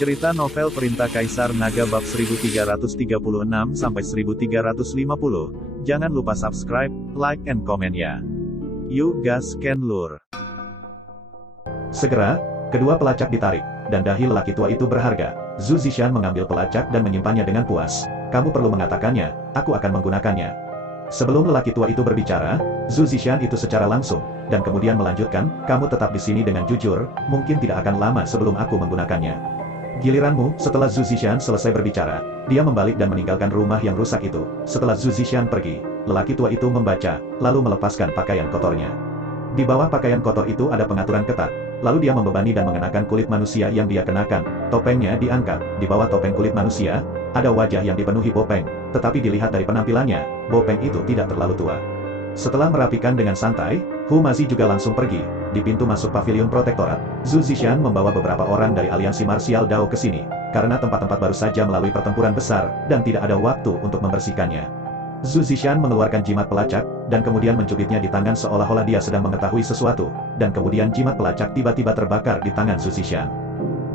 Cerita novel Perintah Kaisar Naga bab 1336-1350. Jangan lupa subscribe, like and comment ya. Yuk gas Ken Lur. Segera, kedua pelacak ditarik, dan dahi lelaki tua itu berharga. Zhu Zishan mengambil pelacak dan menyimpannya dengan puas. Kamu perlu mengatakannya, aku akan menggunakannya. Sebelum lelaki tua itu berbicara, Zhu Zishan itu secara langsung, dan kemudian melanjutkan, kamu tetap di sini dengan jujur, mungkin tidak akan lama sebelum aku menggunakannya. Giliranmu. Setelah Zhu Zishan selesai berbicara, dia membalik dan meninggalkan rumah yang rusak itu. Setelah Zhu Zishan pergi, lelaki tua itu membaca, lalu melepaskan pakaian kotornya. Di bawah pakaian kotor itu ada pengaturan ketat, lalu dia membebani dan mengenakan kulit manusia yang dia kenakan. Topengnya diangkat, di bawah topeng kulit manusia, ada wajah yang dipenuhi bopeng, tetapi dilihat dari penampilannya, bopeng itu tidak terlalu tua. Setelah merapikan dengan santai, Hu Mazi juga langsung pergi. Di pintu masuk pavilion protektorat, Zhu Zishan membawa beberapa orang dari aliansi marsial Dao ke sini, karena tempat-tempat baru saja melalui pertempuran besar, dan tidak ada waktu untuk membersihkannya. Zhu Zishan mengeluarkan jimat pelacak, dan kemudian mencubitnya di tangan seolah-olah dia sedang mengetahui sesuatu, dan kemudian jimat pelacak tiba-tiba terbakar di tangan Zhu Zishan.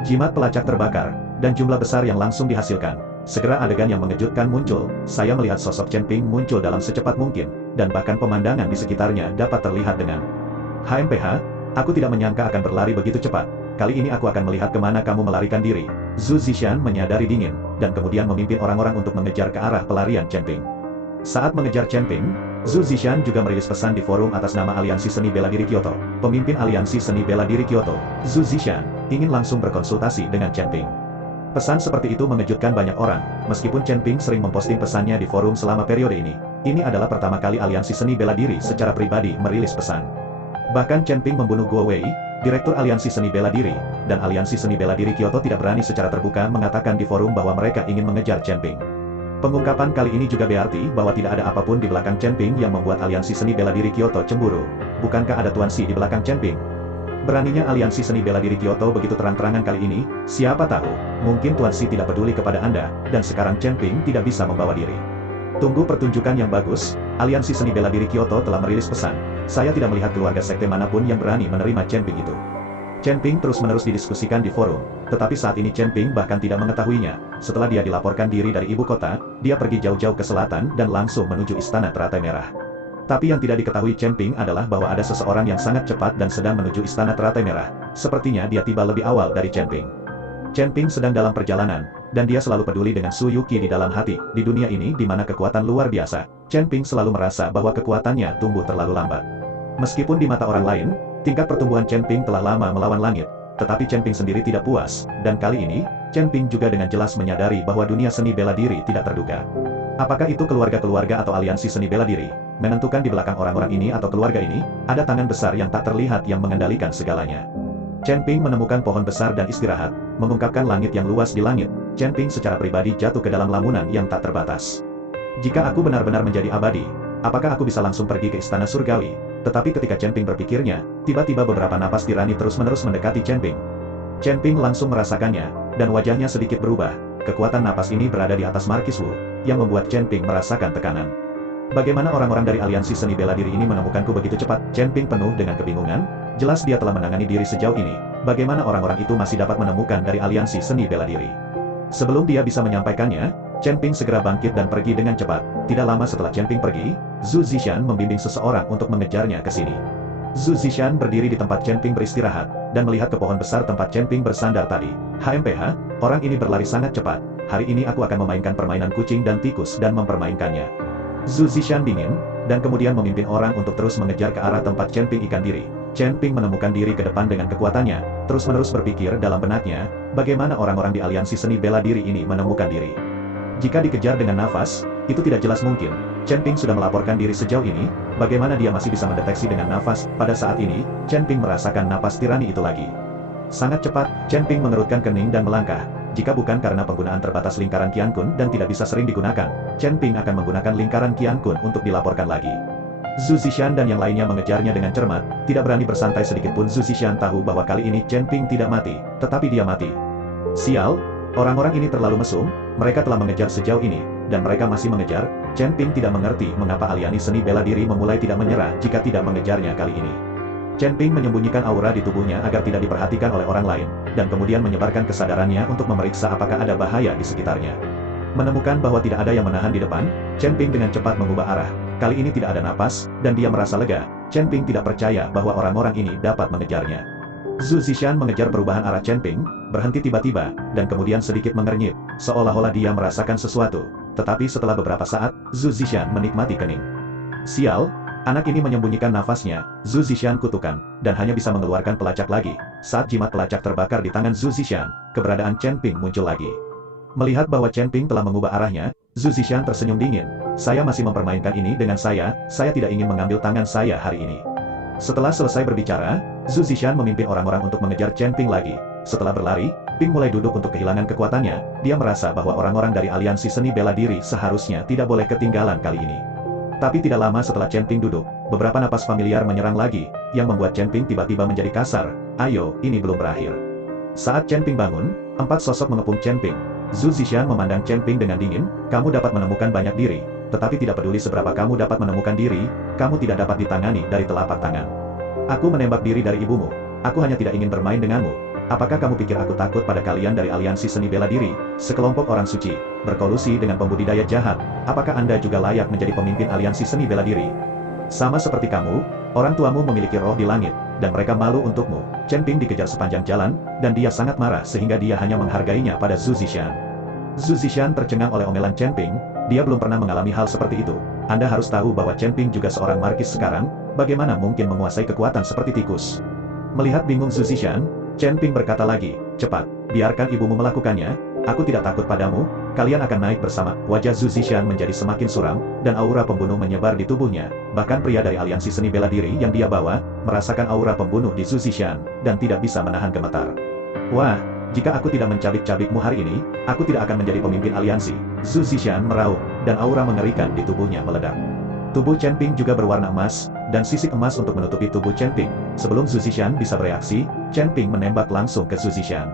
Jimat pelacak terbakar, dan jumlah besar yang langsung dihasilkan. Segera adegan yang mengejutkan muncul, saya melihat sosok Chen Ping muncul dalam secepat mungkin, dan bahkan pemandangan di sekitarnya dapat terlihat dengan HMPH, aku tidak menyangka akan berlari begitu cepat. Kali ini aku akan melihat kemana kamu melarikan diri. Zhu Zishan menyadari dingin, dan kemudian memimpin orang-orang untuk mengejar ke arah pelarian Chen Ping. Saat mengejar Chen Ping, Zhu Zishan juga merilis pesan di forum atas nama Aliansi Seni Bela Diri Kyoto. Pemimpin Aliansi Seni Bela Diri Kyoto, Zhu Zishan, ingin langsung berkonsultasi dengan Chen Ping. Pesan seperti itu mengejutkan banyak orang, meskipun Chen Ping sering memposting pesannya di forum selama periode ini. Ini adalah pertama kali Aliansi Seni Bela Diri secara pribadi merilis pesan. Bahkan Chen Ping membunuh Guo Wei, Direktur Aliansi Seni Bela Diri, dan Aliansi Seni Bela Diri Kyoto tidak berani secara terbuka mengatakan di forum bahwa mereka ingin mengejar Chen Ping. Pengungkapan kali ini juga berarti bahwa tidak ada apapun di belakang Chen Ping yang membuat Aliansi Seni Bela Diri Kyoto cemburu. Bukankah ada Tuan Si di belakang Chen Ping? Beraninya Aliansi Seni Bela Diri Kyoto begitu terang-terangan kali ini, siapa tahu, mungkin Tuan Si tidak peduli kepada Anda, dan sekarang Chen Ping tidak bisa membawa diri. Tunggu pertunjukan yang bagus. Aliansi Seni Bela Diri Kyoto telah merilis pesan. Saya tidak melihat keluarga sekte manapun yang berani menerima Chen Ping itu. Chen Ping terus-menerus didiskusikan di forum, tetapi saat ini Chen Ping bahkan tidak mengetahuinya. Setelah dia dilaporkan diri dari ibu kota, dia pergi jauh-jauh ke selatan dan langsung menuju Istana Teratai Merah. Tapi yang tidak diketahui Chen Ping adalah bahwa ada seseorang yang sangat cepat dan sedang menuju Istana Teratai Merah. Sepertinya dia tiba lebih awal dari Chen Ping. Chen Ping sedang dalam perjalanan, dan dia selalu peduli dengan Su Yuqi di dalam hati. Di dunia ini di mana kekuatan luar biasa, Chen Ping selalu merasa bahwa kekuatannya tumbuh terlalu lambat. Meskipun di mata orang lain, tingkat pertumbuhan Chen Ping telah lama melawan langit, tetapi Chen Ping sendiri tidak puas, dan kali ini, Chen Ping juga dengan jelas menyadari bahwa dunia seni bela diri tidak terduga. Apakah itu keluarga-keluarga atau aliansi seni bela diri? Menentukan di belakang orang-orang ini atau keluarga ini, ada tangan besar yang tak terlihat yang mengendalikan segalanya. Chen Ping menemukan pohon besar dan istirahat, mengungkapkan langit yang luas di langit. Chen Ping secara pribadi jatuh ke dalam lamunan yang tak terbatas. Jika aku benar-benar menjadi abadi, apakah aku bisa langsung pergi ke istana surgawi? Tetapi ketika Chen Ping berpikirnya, tiba-tiba beberapa napas tirani terus-menerus mendekati Chen Ping. Chen Ping langsung merasakannya, dan wajahnya sedikit berubah. Kekuatan napas ini berada di atas Markis Wu, yang membuat Chen Ping merasakan tekanan. Bagaimana orang-orang dari aliansi seni bela diri ini menemukanku begitu cepat? Chen Ping penuh dengan kebingungan. Jelas dia telah menangani diri sejauh ini. Bagaimana orang-orang itu masih dapat menemukan dari aliansi seni bela diri? Sebelum dia bisa menyampaikannya, Chen Ping segera bangkit dan pergi dengan cepat. Tidak lama setelah Chen Ping pergi, Zhu Zishan membimbing seseorang untuk mengejarnya ke sini. Zhu Zishan berdiri di tempat Chen Ping beristirahat, dan melihat ke pohon besar tempat Chen Ping bersandar tadi. HMPH, orang ini berlari sangat cepat. Hari ini aku akan memainkan permainan kucing dan tikus dan mempermainkannya. Zhu Zishan dingin, dan kemudian memimpin orang untuk terus mengejar ke arah tempat Chen Ping ikan diri. Chen Ping menemukan diri ke depan dengan kekuatannya, terus-menerus berpikir dalam benaknya, bagaimana orang-orang di aliansi seni bela diri ini menemukan diri. Jika dikejar dengan nafas, itu tidak jelas mungkin. Chen Ping sudah melaporkan diri sejauh ini, bagaimana dia masih bisa mendeteksi dengan nafas? Pada saat ini, Chen Ping merasakan napas tirani itu lagi. Sangat cepat, Chen Ping mengerutkan kening dan melangkah. Jika bukan karena penggunaan terbatas lingkaran Qiankun dan tidak bisa sering digunakan, Chen Ping akan menggunakan lingkaran Qiankun untuk dilaporkan lagi. Zhu Zishan dan yang lainnya mengejarnya dengan cermat, tidak berani bersantai sedikitpun. Zhu Zishan tahu bahwa kali ini Chen Ping tidak mati, tetapi dia mati. Sial, orang-orang ini terlalu mesum, mereka telah mengejar sejauh ini, dan mereka masih mengejar. Chen Ping tidak mengerti mengapa aliansi seni bela diri memulai tidak menyerah jika tidak mengejarnya kali ini. Chen Ping menyembunyikan aura di tubuhnya agar tidak diperhatikan oleh orang lain, dan kemudian menyebarkan kesadarannya untuk memeriksa apakah ada bahaya di sekitarnya. Menemukan bahwa tidak ada yang menahan di depan, Chen Ping dengan cepat mengubah arah. Kali ini tidak ada napas, dan dia merasa lega. Chen Ping tidak percaya bahwa orang-orang ini dapat mengejarnya. Zhu Zishan mengejar perubahan arah Chen Ping, berhenti tiba-tiba, dan kemudian sedikit mengernyit, seolah-olah dia merasakan sesuatu. Tetapi setelah beberapa saat, Zhu Zishan menikmati kening. Sial, anak ini menyembunyikan nafasnya, Zhu Zishan kutukan, dan hanya bisa mengeluarkan pelacak lagi. Saat jimat pelacak terbakar di tangan Zhu Zishan, keberadaan Chen Ping muncul lagi. Melihat bahwa Chen Ping telah mengubah arahnya, Zhu Zishan tersenyum dingin. Saya masih mempermainkan ini dengan saya tidak ingin mengambil tangan saya hari ini. Setelah selesai berbicara, Zhu Zishan memimpin orang-orang untuk mengejar Chen Ping lagi. Setelah berlari, Ping mulai duduk untuk kehilangan kekuatannya. Dia merasa bahwa orang-orang dari aliansi seni bela diri seharusnya tidak boleh ketinggalan kali ini. Tapi tidak lama setelah Chen Ping duduk, beberapa napas familiar menyerang lagi, yang membuat Chen Ping tiba-tiba menjadi kasar. Ayo, ini belum berakhir. Saat Chen Ping bangun, 4 sosok mengepung Chen Ping. Zhu Zishan memandang Chen Ping dengan dingin, kamu dapat menemukan banyak diri, tetapi tidak peduli seberapa kamu dapat menemukan diri, kamu tidak dapat ditangani dari telapak tangan. Aku menembak diri dari ibumu, aku hanya tidak ingin bermain denganmu. Apakah kamu pikir aku takut pada kalian dari aliansi seni bela diri, sekelompok orang suci, berkolusi dengan pembudidaya jahat? Apakah Anda juga layak menjadi pemimpin aliansi seni bela diri? Sama seperti kamu, orang tuamu memiliki roh di langit, dan mereka malu untukmu. Chen Ping dikejar sepanjang jalan, dan dia sangat marah sehingga dia hanya menghargainya pada Zhu Zishan. Zhu Zishan tercengang oleh omelan Chen Ping, dia belum pernah mengalami hal seperti itu. Anda harus tahu bahwa Chen Ping juga seorang markis sekarang, bagaimana mungkin menguasai kekuatan seperti tikus? Melihat bingung Zhu Zishan, Chen Ping berkata lagi, cepat, biarkan ibumu melakukannya, aku tidak takut padamu, kalian akan naik bersama. Wajah Zhu Zishan menjadi semakin suram, dan aura pembunuh menyebar di tubuhnya. Bahkan pria dari aliansi seni bela diri yang dia bawa, merasakan aura pembunuh di Zhu Zishan, dan tidak bisa menahan gemetar. Wah, jika aku tidak mencabik-cabikmu hari ini, aku tidak akan menjadi pemimpin aliansi. Zhu Zishan meraung, dan aura mengerikan di tubuhnya meledak. Tubuh Chen Ping juga berwarna emas, dan sisik emas untuk menutupi tubuh Chen Ping. Sebelum Zhu Zishan bisa bereaksi, Chen Ping menembak langsung ke Zhu Zishan.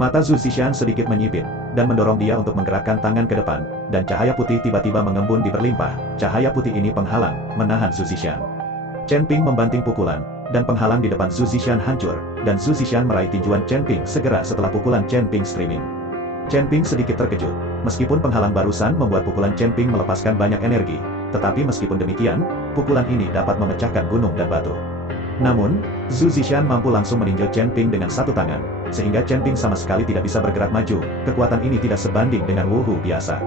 Mata Zhu Zishan sedikit menyipit, dan mendorong dia untuk menggerakkan tangan ke depan, dan cahaya putih tiba-tiba mengembun di berlimpah. Cahaya putih ini penghalang, menahan Zhu Zishan. Chen Ping membanting pukulan, dan penghalang di depan Zhu Zishan hancur, dan Zhu Zishan meraih tinjuan Chen Ping segera setelah pukulan Chen Ping streaming. Chen Ping sedikit terkejut, meskipun penghalang barusan membuat pukulan Chen Ping melepaskan banyak energi, tetapi meskipun demikian, pukulan ini dapat memecahkan gunung dan batu. Namun, Zhu Zishan mampu langsung meninjau Chen Ping dengan satu tangan, sehingga Chen Ping sama sekali tidak bisa bergerak maju. Kekuatan ini tidak sebanding dengan Wuhu biasa.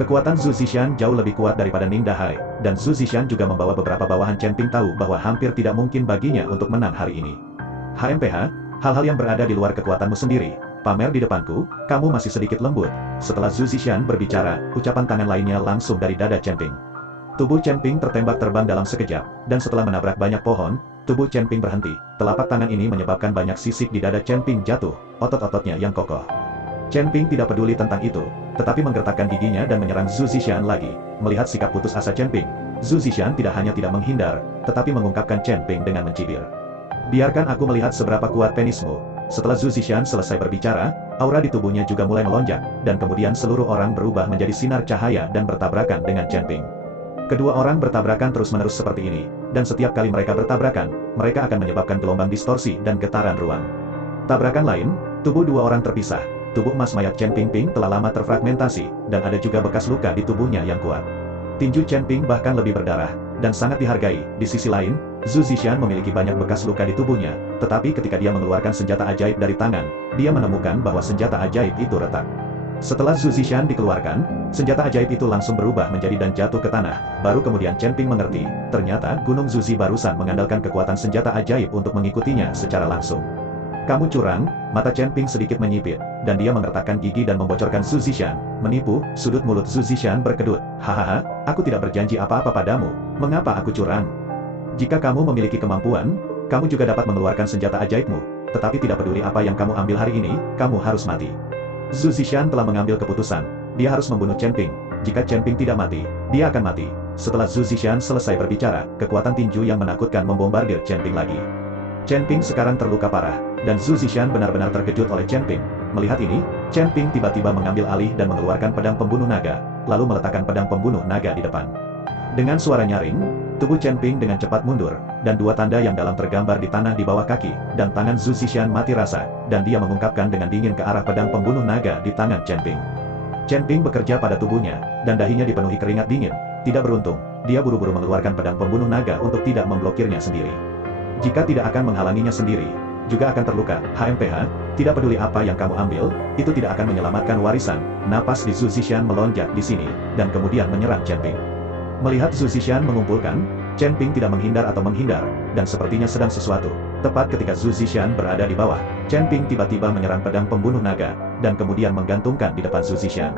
Kekuatan Zhu Zishan jauh lebih kuat daripada Ning Dahai, dan Zhu Zishan juga membawa beberapa bawahan. Chen Ping tahu bahwa hampir tidak mungkin baginya untuk menang hari ini. HMPH, hal-hal yang berada di luar kekuatanmu sendiri, pamer di depanku, kamu masih sedikit lembut. Setelah Zhu Zishan berbicara, ucapan tangan lainnya langsung dari dada Chen Ping. Tubuh Chen Ping tertembak terbang dalam sekejap, dan setelah menabrak banyak pohon, tubuh Chen Ping berhenti. Telapak tangan ini menyebabkan banyak sisik di dada Chen Ping jatuh, otot-ototnya yang kokoh. Chen Ping tidak peduli tentang itu, tetapi menggertakkan giginya dan menyerang Zhu Zishan lagi. Melihat sikap putus asa Chen Ping, Zhu Zishan tidak hanya tidak menghindar, tetapi mengungkapkan Chen Ping dengan mencibir. Biarkan aku melihat seberapa kuat penismu. Setelah Zhu Zishan selesai berbicara, aura di tubuhnya juga mulai melonjak, dan kemudian seluruh orang berubah menjadi sinar cahaya dan bertabrakan dengan Chen Ping. Kedua orang bertabrakan terus-menerus seperti ini, dan setiap kali mereka bertabrakan, mereka akan menyebabkan gelombang distorsi dan getaran ruang. Tabrakan lain, tubuh dua orang terpisah. Tubuh emas mayat Chen Ping telah lama terfragmentasi, dan ada juga bekas luka di tubuhnya yang kuat. Tinju Chen Ping bahkan lebih berdarah, dan sangat dihargai. Di sisi lain, Zhu Zishan memiliki banyak bekas luka di tubuhnya, tetapi ketika dia mengeluarkan senjata ajaib dari tangan, dia menemukan bahwa senjata ajaib itu retak. Setelah Zhu Zishan dikeluarkan, senjata ajaib itu langsung berubah menjadi dan jatuh ke tanah. Baru kemudian Chen Ping mengerti, ternyata Gunung Zuzi barusan mengandalkan kekuatan senjata ajaib untuk mengikutinya secara langsung. Kamu curang, mata Chen Ping sedikit menyipit, dan dia mengertakkan gigi dan membocorkan Zhu Zishan. Menipu, sudut mulut Zhu Zishan berkedut. Hahaha, aku tidak berjanji apa-apa padamu, mengapa aku curang? Jika kamu memiliki kemampuan, kamu juga dapat mengeluarkan senjata ajaibmu, tetapi tidak peduli apa yang kamu ambil hari ini, kamu harus mati. Zhu Zishan telah mengambil keputusan, dia harus membunuh Chen Ping. Jika Chen Ping tidak mati, dia akan mati. Setelah Zhu Zishan selesai berbicara, kekuatan tinju yang menakutkan membombardir Chen Ping lagi. Chen Ping sekarang terluka parah, dan Zhu Zishan benar-benar terkejut oleh Chen Ping. Melihat ini, Chen Ping tiba-tiba mengambil alih dan mengeluarkan pedang pembunuh naga, lalu meletakkan pedang pembunuh naga di depan. Dengan suara nyaring, tubuh Chen Ping dengan cepat mundur, dan dua tanda yang dalam tergambar di tanah di bawah kaki, dan tangan Zhu Zishan mati rasa, dan dia mengungkapkan dengan dingin ke arah pedang pembunuh naga di tangan Chen Ping. Chen Ping bekerja pada tubuhnya, dan dahinya dipenuhi keringat dingin. Tidak beruntung, dia buru-buru mengeluarkan pedang pembunuh naga untuk tidak memblokirnya sendiri. Jika tidak akan menghalanginya sendiri, juga akan terluka. HMPH, tidak peduli apa yang kamu ambil, itu tidak akan menyelamatkan warisan. Napas di Zhu Zishan melonjak di sini, dan kemudian menyerang Chen Ping. Melihat Zhu Zishan mengumpulkan, Chen Ping tidak menghindar atau menghindar, dan sepertinya sedang sesuatu. Tepat ketika Zhu Zishan berada di bawah, Chen Ping tiba-tiba menyerang pedang pembunuh naga, dan kemudian menggantungkan di depan Zhu Zishan.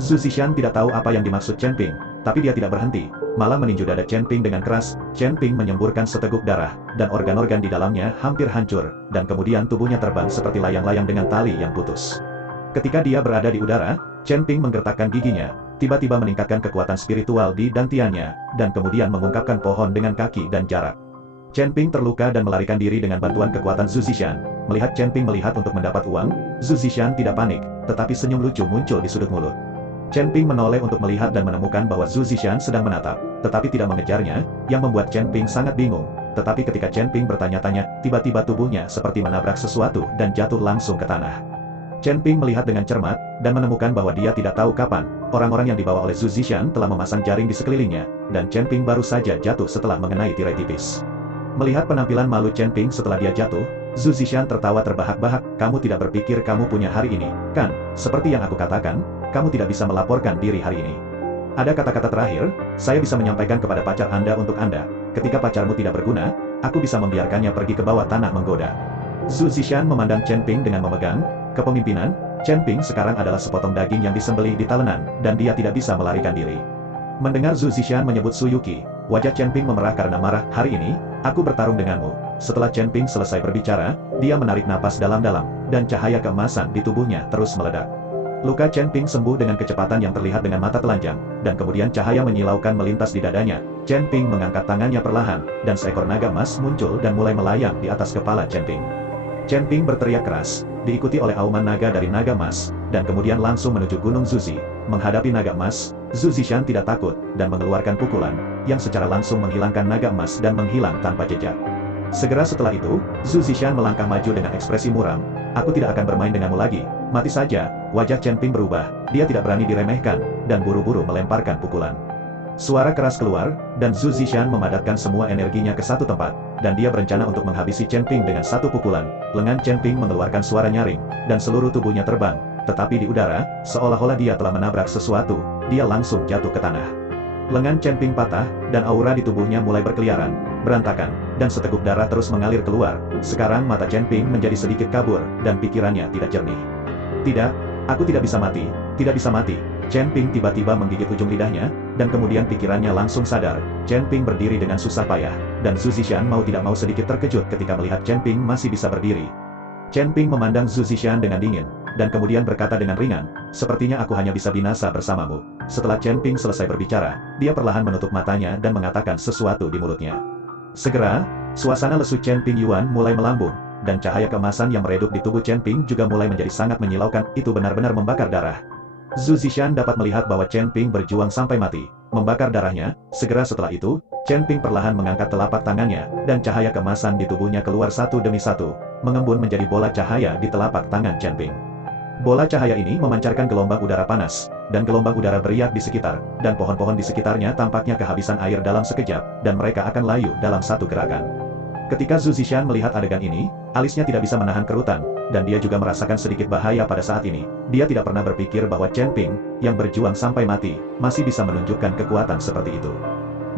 Zhu Zishan tidak tahu apa yang dimaksud Chen Ping, tapi dia tidak berhenti, malah meninju dada Chen Ping dengan keras. Chen Ping menyemburkan seteguk darah, dan organ-organ di dalamnya hampir hancur, dan kemudian tubuhnya terbang seperti layang-layang dengan tali yang putus. Ketika dia berada di udara, Chen Ping menggertakkan giginya, tiba-tiba meningkatkan kekuatan spiritual di dantiannya, dan kemudian mengungkapkan pohon dengan kaki dan jarak. Chen Ping terluka dan melarikan diri dengan bantuan kekuatan Zhu Zishan. Melihat Chen Ping melihat untuk mendapat uang, Zhu Zishan tidak panik, tetapi senyum lucu muncul di sudut mulut. Chen Ping menoleh untuk melihat dan menemukan bahwa Zhu Zishan sedang menatap, tetapi tidak mengejarnya, yang membuat Chen Ping sangat bingung. Tetapi ketika Chen Ping bertanya-tanya, tiba-tiba tubuhnya seperti menabrak sesuatu dan jatuh langsung ke tanah. Chen Ping melihat dengan cermat, dan menemukan bahwa dia tidak tahu kapan orang-orang yang dibawa oleh Zhu Zishan telah memasang jaring di sekelilingnya, dan Chen Ping baru saja jatuh setelah mengenai tirai tipis. Melihat penampilan malu Chen Ping setelah dia jatuh, Zhu Zishan tertawa terbahak-bahak. Kamu tidak berpikir kamu punya hari ini, kan? Seperti yang aku katakan, kamu tidak bisa melaporkan diri hari ini. Ada kata-kata terakhir, saya bisa menyampaikan kepada pacar Anda untuk Anda. Ketika pacarmu tidak berguna, aku bisa membiarkannya pergi ke bawah tanah menggoda. Zhu Zishan memandang Chen Ping dengan memegang kepemimpinan. Chen Ping sekarang adalah sepotong daging yang disembelih di talenan, dan dia tidak bisa melarikan diri. Mendengar Zhu Zishan menyebut Su Yuqi, wajah Chen Ping memerah karena marah. Hari ini, aku bertarung denganmu. Setelah Chen Ping selesai berbicara, dia menarik napas dalam-dalam, dan cahaya keemasan di tubuhnya terus meledak. Luka Chen Ping sembuh dengan kecepatan yang terlihat dengan mata telanjang, dan kemudian cahaya menyilaukan melintas di dadanya. Chen Ping mengangkat tangannya perlahan, dan seekor naga emas muncul dan mulai melayang di atas kepala Chen Ping. Chen Ping berteriak keras, diikuti oleh auman naga dari naga emas, dan kemudian langsung menuju Gunung Zuzi. Menghadapi naga emas, Zhu Zishan tidak takut, dan mengeluarkan pukulan, yang secara langsung menghilangkan naga emas dan menghilang tanpa jejak. Segera setelah itu, Zhu Zishan melangkah maju dengan ekspresi muram. Aku tidak akan bermain denganmu lagi, mati saja. Wajah Chen Ping berubah, dia tidak berani diremehkan, dan buru-buru melemparkan pukulan. Suara keras keluar, dan Zhu Zishan memadatkan semua energinya ke satu tempat, dan dia berencana untuk menghabisi Chen Ping dengan satu pukulan. Lengan Chen Ping mengeluarkan suara nyaring, dan seluruh tubuhnya terbang, tetapi di udara, seolah-olah dia telah menabrak sesuatu, dia langsung jatuh ke tanah. Lengan Chen Ping patah, dan aura di tubuhnya mulai berkeliaran, berantakan, dan seteguk darah terus mengalir keluar. Sekarang mata Chen Ping menjadi sedikit kabur, dan pikirannya tidak jernih. Tidak, aku tidak bisa mati, tidak bisa mati. Chen Ping tiba-tiba menggigit ujung lidahnya, dan kemudian pikirannya langsung sadar. Chen Ping berdiri dengan susah payah, dan Zhu Zishan mau tidak mau sedikit terkejut ketika melihat Chen Ping masih bisa berdiri. Chen Ping memandang Zhu Zishan dengan dingin, dan kemudian berkata dengan ringan, sepertinya aku hanya bisa binasa bersamamu. Setelah Chen Ping selesai berbicara, dia perlahan menutup matanya dan mengatakan sesuatu di mulutnya. Segera, suasana lesu Chen Ping Yuan mulai melambung, dan cahaya keemasan yang meredup di tubuh Chen Ping juga mulai menjadi sangat menyilaukan. Itu benar-benar membakar darah. Zhu Zishan dapat melihat bahwa Chen Ping berjuang sampai mati, membakar darahnya. Segera setelah itu, Chen Ping perlahan mengangkat telapak tangannya, dan cahaya keemasan di tubuhnya keluar satu demi satu, mengembun menjadi bola cahaya di telapak tangan Chen Ping. Bola cahaya ini memancarkan gelombang udara panas, dan gelombang udara beriak di sekitar, dan pohon-pohon di sekitarnya tampaknya kehabisan air dalam sekejap, dan mereka akan layu dalam satu gerakan. Ketika Zhu Zishan melihat adegan ini, alisnya tidak bisa menahan kerutan, dan dia juga merasakan sedikit bahaya pada saat ini. Dia tidak pernah berpikir bahwa Chen Ping, yang berjuang sampai mati, masih bisa menunjukkan kekuatan seperti itu.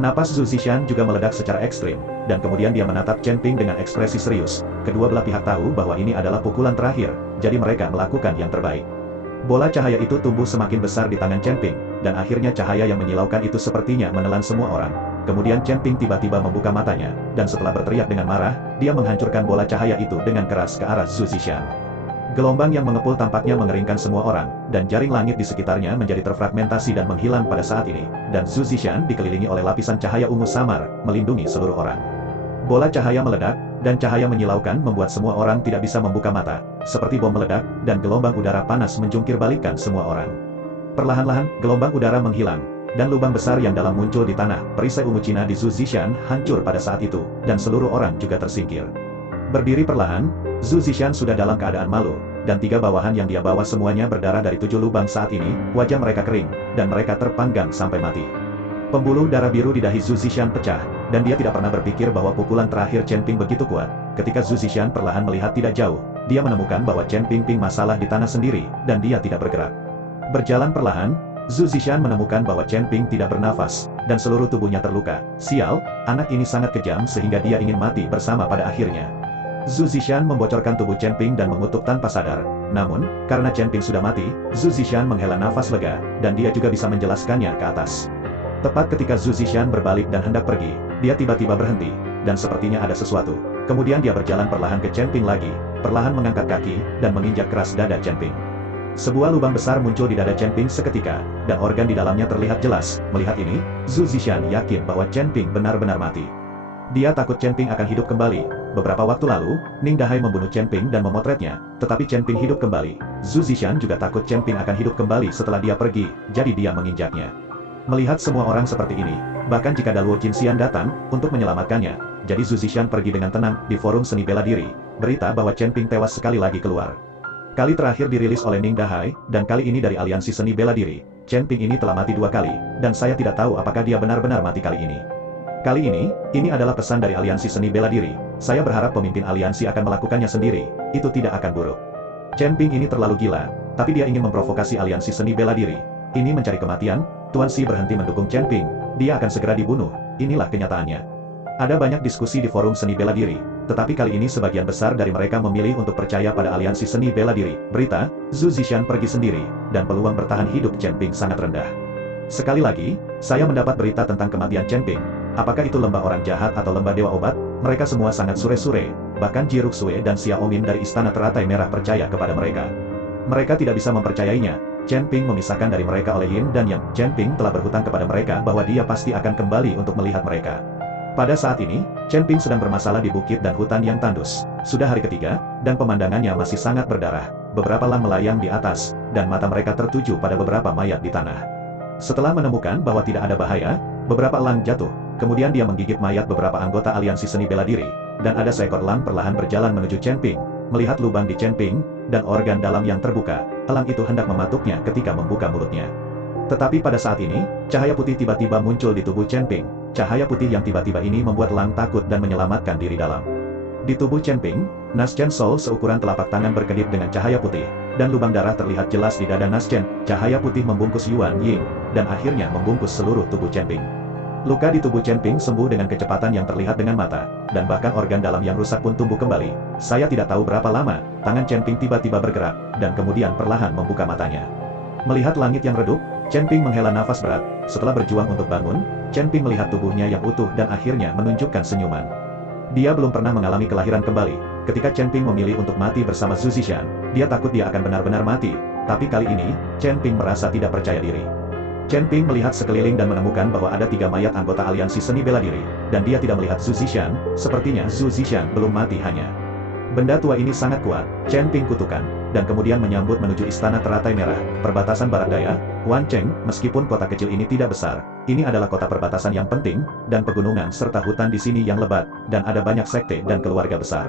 Napas Zhu Zishan juga meledak secara ekstrim, dan kemudian dia menatap Chen Ping dengan ekspresi serius. Kedua belah pihak tahu bahwa ini adalah pukulan terakhir, jadi mereka melakukan yang terbaik. Bola cahaya itu tumbuh semakin besar di tangan Chen Ping, dan akhirnya cahaya yang menyilaukan itu sepertinya menelan semua orang. Kemudian Chen Ping tiba-tiba membuka matanya, dan setelah berteriak dengan marah, dia menghancurkan bola cahaya itu dengan keras ke arah Zhu Zishan. Gelombang yang mengepul tampaknya mengeringkan semua orang, dan jaring langit di sekitarnya menjadi terfragmentasi dan menghilang pada saat ini, dan Zhu Zishan dikelilingi oleh lapisan cahaya ungu samar, melindungi seluruh orang. Bola cahaya meledak, dan cahaya menyilaukan membuat semua orang tidak bisa membuka mata, seperti bom meledak, dan gelombang udara panas menjungkir balikkan semua orang. Perlahan-lahan, gelombang udara menghilang, dan lubang besar yang dalam muncul di tanah. Perisai ungu Cina di Zhu Zishan hancur pada saat itu, dan seluruh orang juga tersingkir. Berdiri perlahan, Zhu Zishan sudah dalam keadaan malu, dan 3 bawahan yang dia bawa semuanya berdarah dari 7 lubang saat ini. Wajah mereka kering, dan mereka terpanggang sampai mati. Pembuluh darah biru di dahi Zhu Zishan pecah, dan dia tidak pernah berpikir bahwa pukulan terakhir Chen Ping begitu kuat. Ketika Zhu Zishan perlahan melihat tidak jauh, dia menemukan bahwa Chen Ping masalah di tanah sendiri, dan dia tidak bergerak. Berjalan perlahan, Zhu Zishan menemukan bahwa Chen Ping tidak bernafas, dan seluruh tubuhnya terluka. Sial, anak ini sangat kejam sehingga dia ingin mati bersama pada akhirnya. Zhu Zishan membocorkan tubuh Chen Ping dan mengutuk tanpa sadar. Namun, karena Chen Ping sudah mati, Zhu Zishan menghela nafas lega, dan dia juga bisa menjelaskannya ke atas. Tepat ketika Zhu Zishan berbalik dan hendak pergi, dia tiba-tiba berhenti, dan sepertinya ada sesuatu. Kemudian dia berjalan perlahan ke Chen Ping lagi, perlahan mengangkat kaki, dan menginjak keras dada Chen Ping. Sebuah lubang besar muncul di dada Chen Ping seketika, dan organ di dalamnya terlihat jelas. Melihat ini, Zhu Zishan yakin bahwa Chen Ping benar-benar mati. Dia takut Chen Ping akan hidup kembali. Beberapa waktu lalu, Ning Dahai membunuh Chen Ping dan memotretnya, tetapi Chen Ping hidup kembali. Zhu Zishan juga takut Chen Ping akan hidup kembali setelah dia pergi, jadi dia menginjaknya. Melihat semua orang seperti ini, bahkan jika Daluo Qinxian datang untuk menyelamatkannya, jadi Zhu Zishan pergi dengan tenang. Di forum seni bela diri, berita bahwa Chen Ping tewas sekali lagi keluar. Kali terakhir dirilis oleh Ning Dahai, dan kali ini dari aliansi seni bela diri. Chen Ping ini telah mati 2 kali, dan saya tidak tahu apakah dia benar-benar mati kali ini. Kali ini adalah pesan dari aliansi seni bela diri. Saya berharap pemimpin aliansi akan melakukannya sendiri, itu tidak akan buruk. Chen Ping ini terlalu gila, tapi dia ingin memprovokasi aliansi seni bela diri. Ini mencari kematian. Tuan Si berhenti mendukung Chen Ping, dia akan segera dibunuh, inilah kenyataannya. Ada banyak diskusi di forum seni bela diri, tetapi kali ini sebagian besar dari mereka memilih untuk percaya pada aliansi seni bela diri. Berita, Zhu Zishan pergi sendiri, dan peluang bertahan hidup Chen Ping sangat rendah. Sekali lagi, saya mendapat berita tentang kematian Chen Ping. Apakah itu lembah orang jahat atau lembah dewa obat? Mereka semua sangat sure-sure, bahkan Ji Ruxue dan Xiao Min dari Istana Teratai Merah percaya kepada mereka. Mereka tidak bisa mempercayainya. Chen Ping memisahkan dari mereka oleh Yin dan Yang. Chen Ping telah berhutang kepada mereka bahwa dia pasti akan kembali untuk melihat mereka. Pada saat ini, Chen Ping sedang bermasalah di bukit dan hutan yang tandus. Sudah hari ketiga, dan pemandangannya masih sangat berdarah. Beberapa lang melayang di atas, dan mata mereka tertuju pada beberapa mayat di tanah. Setelah menemukan bahwa tidak ada bahaya, beberapa elang jatuh. Kemudian dia menggigit mayat beberapa anggota aliansi seni bela diri, dan ada seekor elang perlahan berjalan menuju Chen Ping. Melihat lubang di Chen Ping, dan organ dalam yang terbuka, elang itu hendak mematuknya ketika membuka mulutnya. Tetapi pada saat ini, cahaya putih tiba-tiba muncul di tubuh Chen Ping. Cahaya putih yang tiba-tiba ini membuat elang takut dan menyelamatkan diri dalam. Di tubuh Chen Ping, Nas Chen Soul seukuran telapak tangan berkedip dengan cahaya putih, dan lubang darah terlihat jelas di dada Nas Chen. Cahaya putih membungkus Yuan Ying, dan akhirnya membungkus seluruh tubuh Chen Ping. Luka di tubuh Chen Ping sembuh dengan kecepatan yang terlihat dengan mata, dan bahkan organ dalam yang rusak pun tumbuh kembali. Saya tidak tahu berapa lama, tangan Chen Ping tiba-tiba bergerak, dan kemudian perlahan membuka matanya. Melihat langit yang redup, Chen Ping menghela nafas berat. Setelah berjuang untuk bangun, Chen Ping melihat tubuhnya yang utuh dan akhirnya menunjukkan senyuman. Dia belum pernah mengalami kelahiran kembali. Ketika Chen Ping memilih untuk mati bersama Zhu Zishan, dia takut dia akan benar-benar mati. Tapi kali ini, Chen Ping merasa tidak percaya diri. Chen Ping melihat sekeliling dan menemukan bahwa ada 3 mayat anggota aliansi seni bela diri, dan dia tidak melihat Zhu Zishan. Sepertinya Zhu Zishan belum mati hanya. Benda tua ini sangat kuat, Chen Ping kutukan, dan kemudian menyambut menuju Istana Teratai Merah, perbatasan barat daya, Wancheng. Meskipun kota kecil ini tidak besar, ini adalah kota perbatasan yang penting, dan pegunungan serta hutan di sini yang lebat, dan ada banyak sekte dan keluarga besar.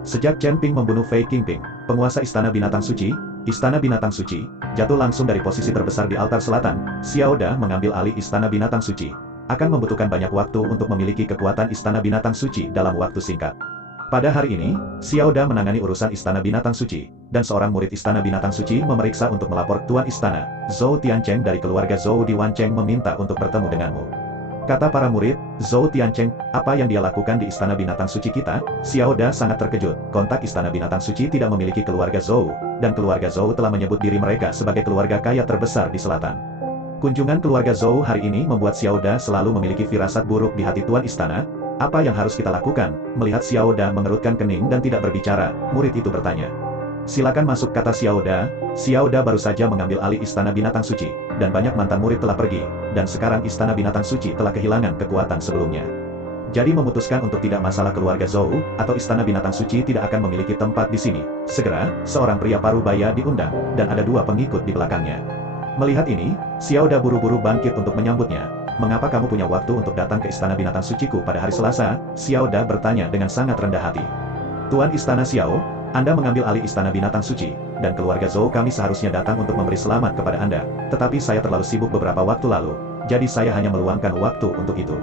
Sejak Chen Ping membunuh Fei Qingping, penguasa Istana Binatang Suci, Istana Binatang Suci jatuh langsung dari posisi terbesar di altar selatan. Xiao Da mengambil alih Istana Binatang Suci. Akan membutuhkan banyak waktu untuk memiliki kekuatan Istana Binatang Suci dalam waktu singkat. Pada hari ini, Xiao Da menangani urusan Istana Binatang Suci, dan seorang murid Istana Binatang Suci memeriksa untuk melapor Tuan Istana. Zhou Tiancheng dari keluarga Zhou di Wancheng meminta untuk bertemu denganmu. Kata para murid, Zhou Tiancheng, apa yang dia lakukan di Istana Binatang Suci kita? Xiao Da sangat terkejut. Kontak Istana Binatang Suci tidak memiliki keluarga Zhou, dan keluarga Zhou telah menyebut diri mereka sebagai keluarga kaya terbesar di selatan. Kunjungan keluarga Zhou hari ini membuat Xiao Da selalu memiliki firasat buruk di hati Tuan Istana. Apa yang harus kita lakukan? Melihat Xiao Da mengerutkan kening dan tidak berbicara, murid itu bertanya. Silakan masuk, kata Xiao Da. Xiao Da baru saja mengambil alih Istana Binatang Suci, dan banyak mantan murid telah pergi, dan sekarang Istana Binatang Suci telah kehilangan kekuatan sebelumnya. Jadi memutuskan untuk tidak masalah keluarga Zhou, atau Istana Binatang Suci tidak akan memiliki tempat di sini. Segera, seorang pria paruh baya diundang, dan ada 2 pengikut di belakangnya. Melihat ini, Xiao Da buru-buru bangkit untuk menyambutnya. Mengapa kamu punya waktu untuk datang ke Istana Binatang Suciku pada hari Selasa? Xiao Da bertanya dengan sangat rendah hati. Tuan Istana Xiao, Anda mengambil alih Istana Binatang Suci, dan keluarga Zhou kami seharusnya datang untuk memberi selamat kepada Anda. Tetapi saya terlalu sibuk beberapa waktu lalu, jadi saya hanya meluangkan waktu untuk itu.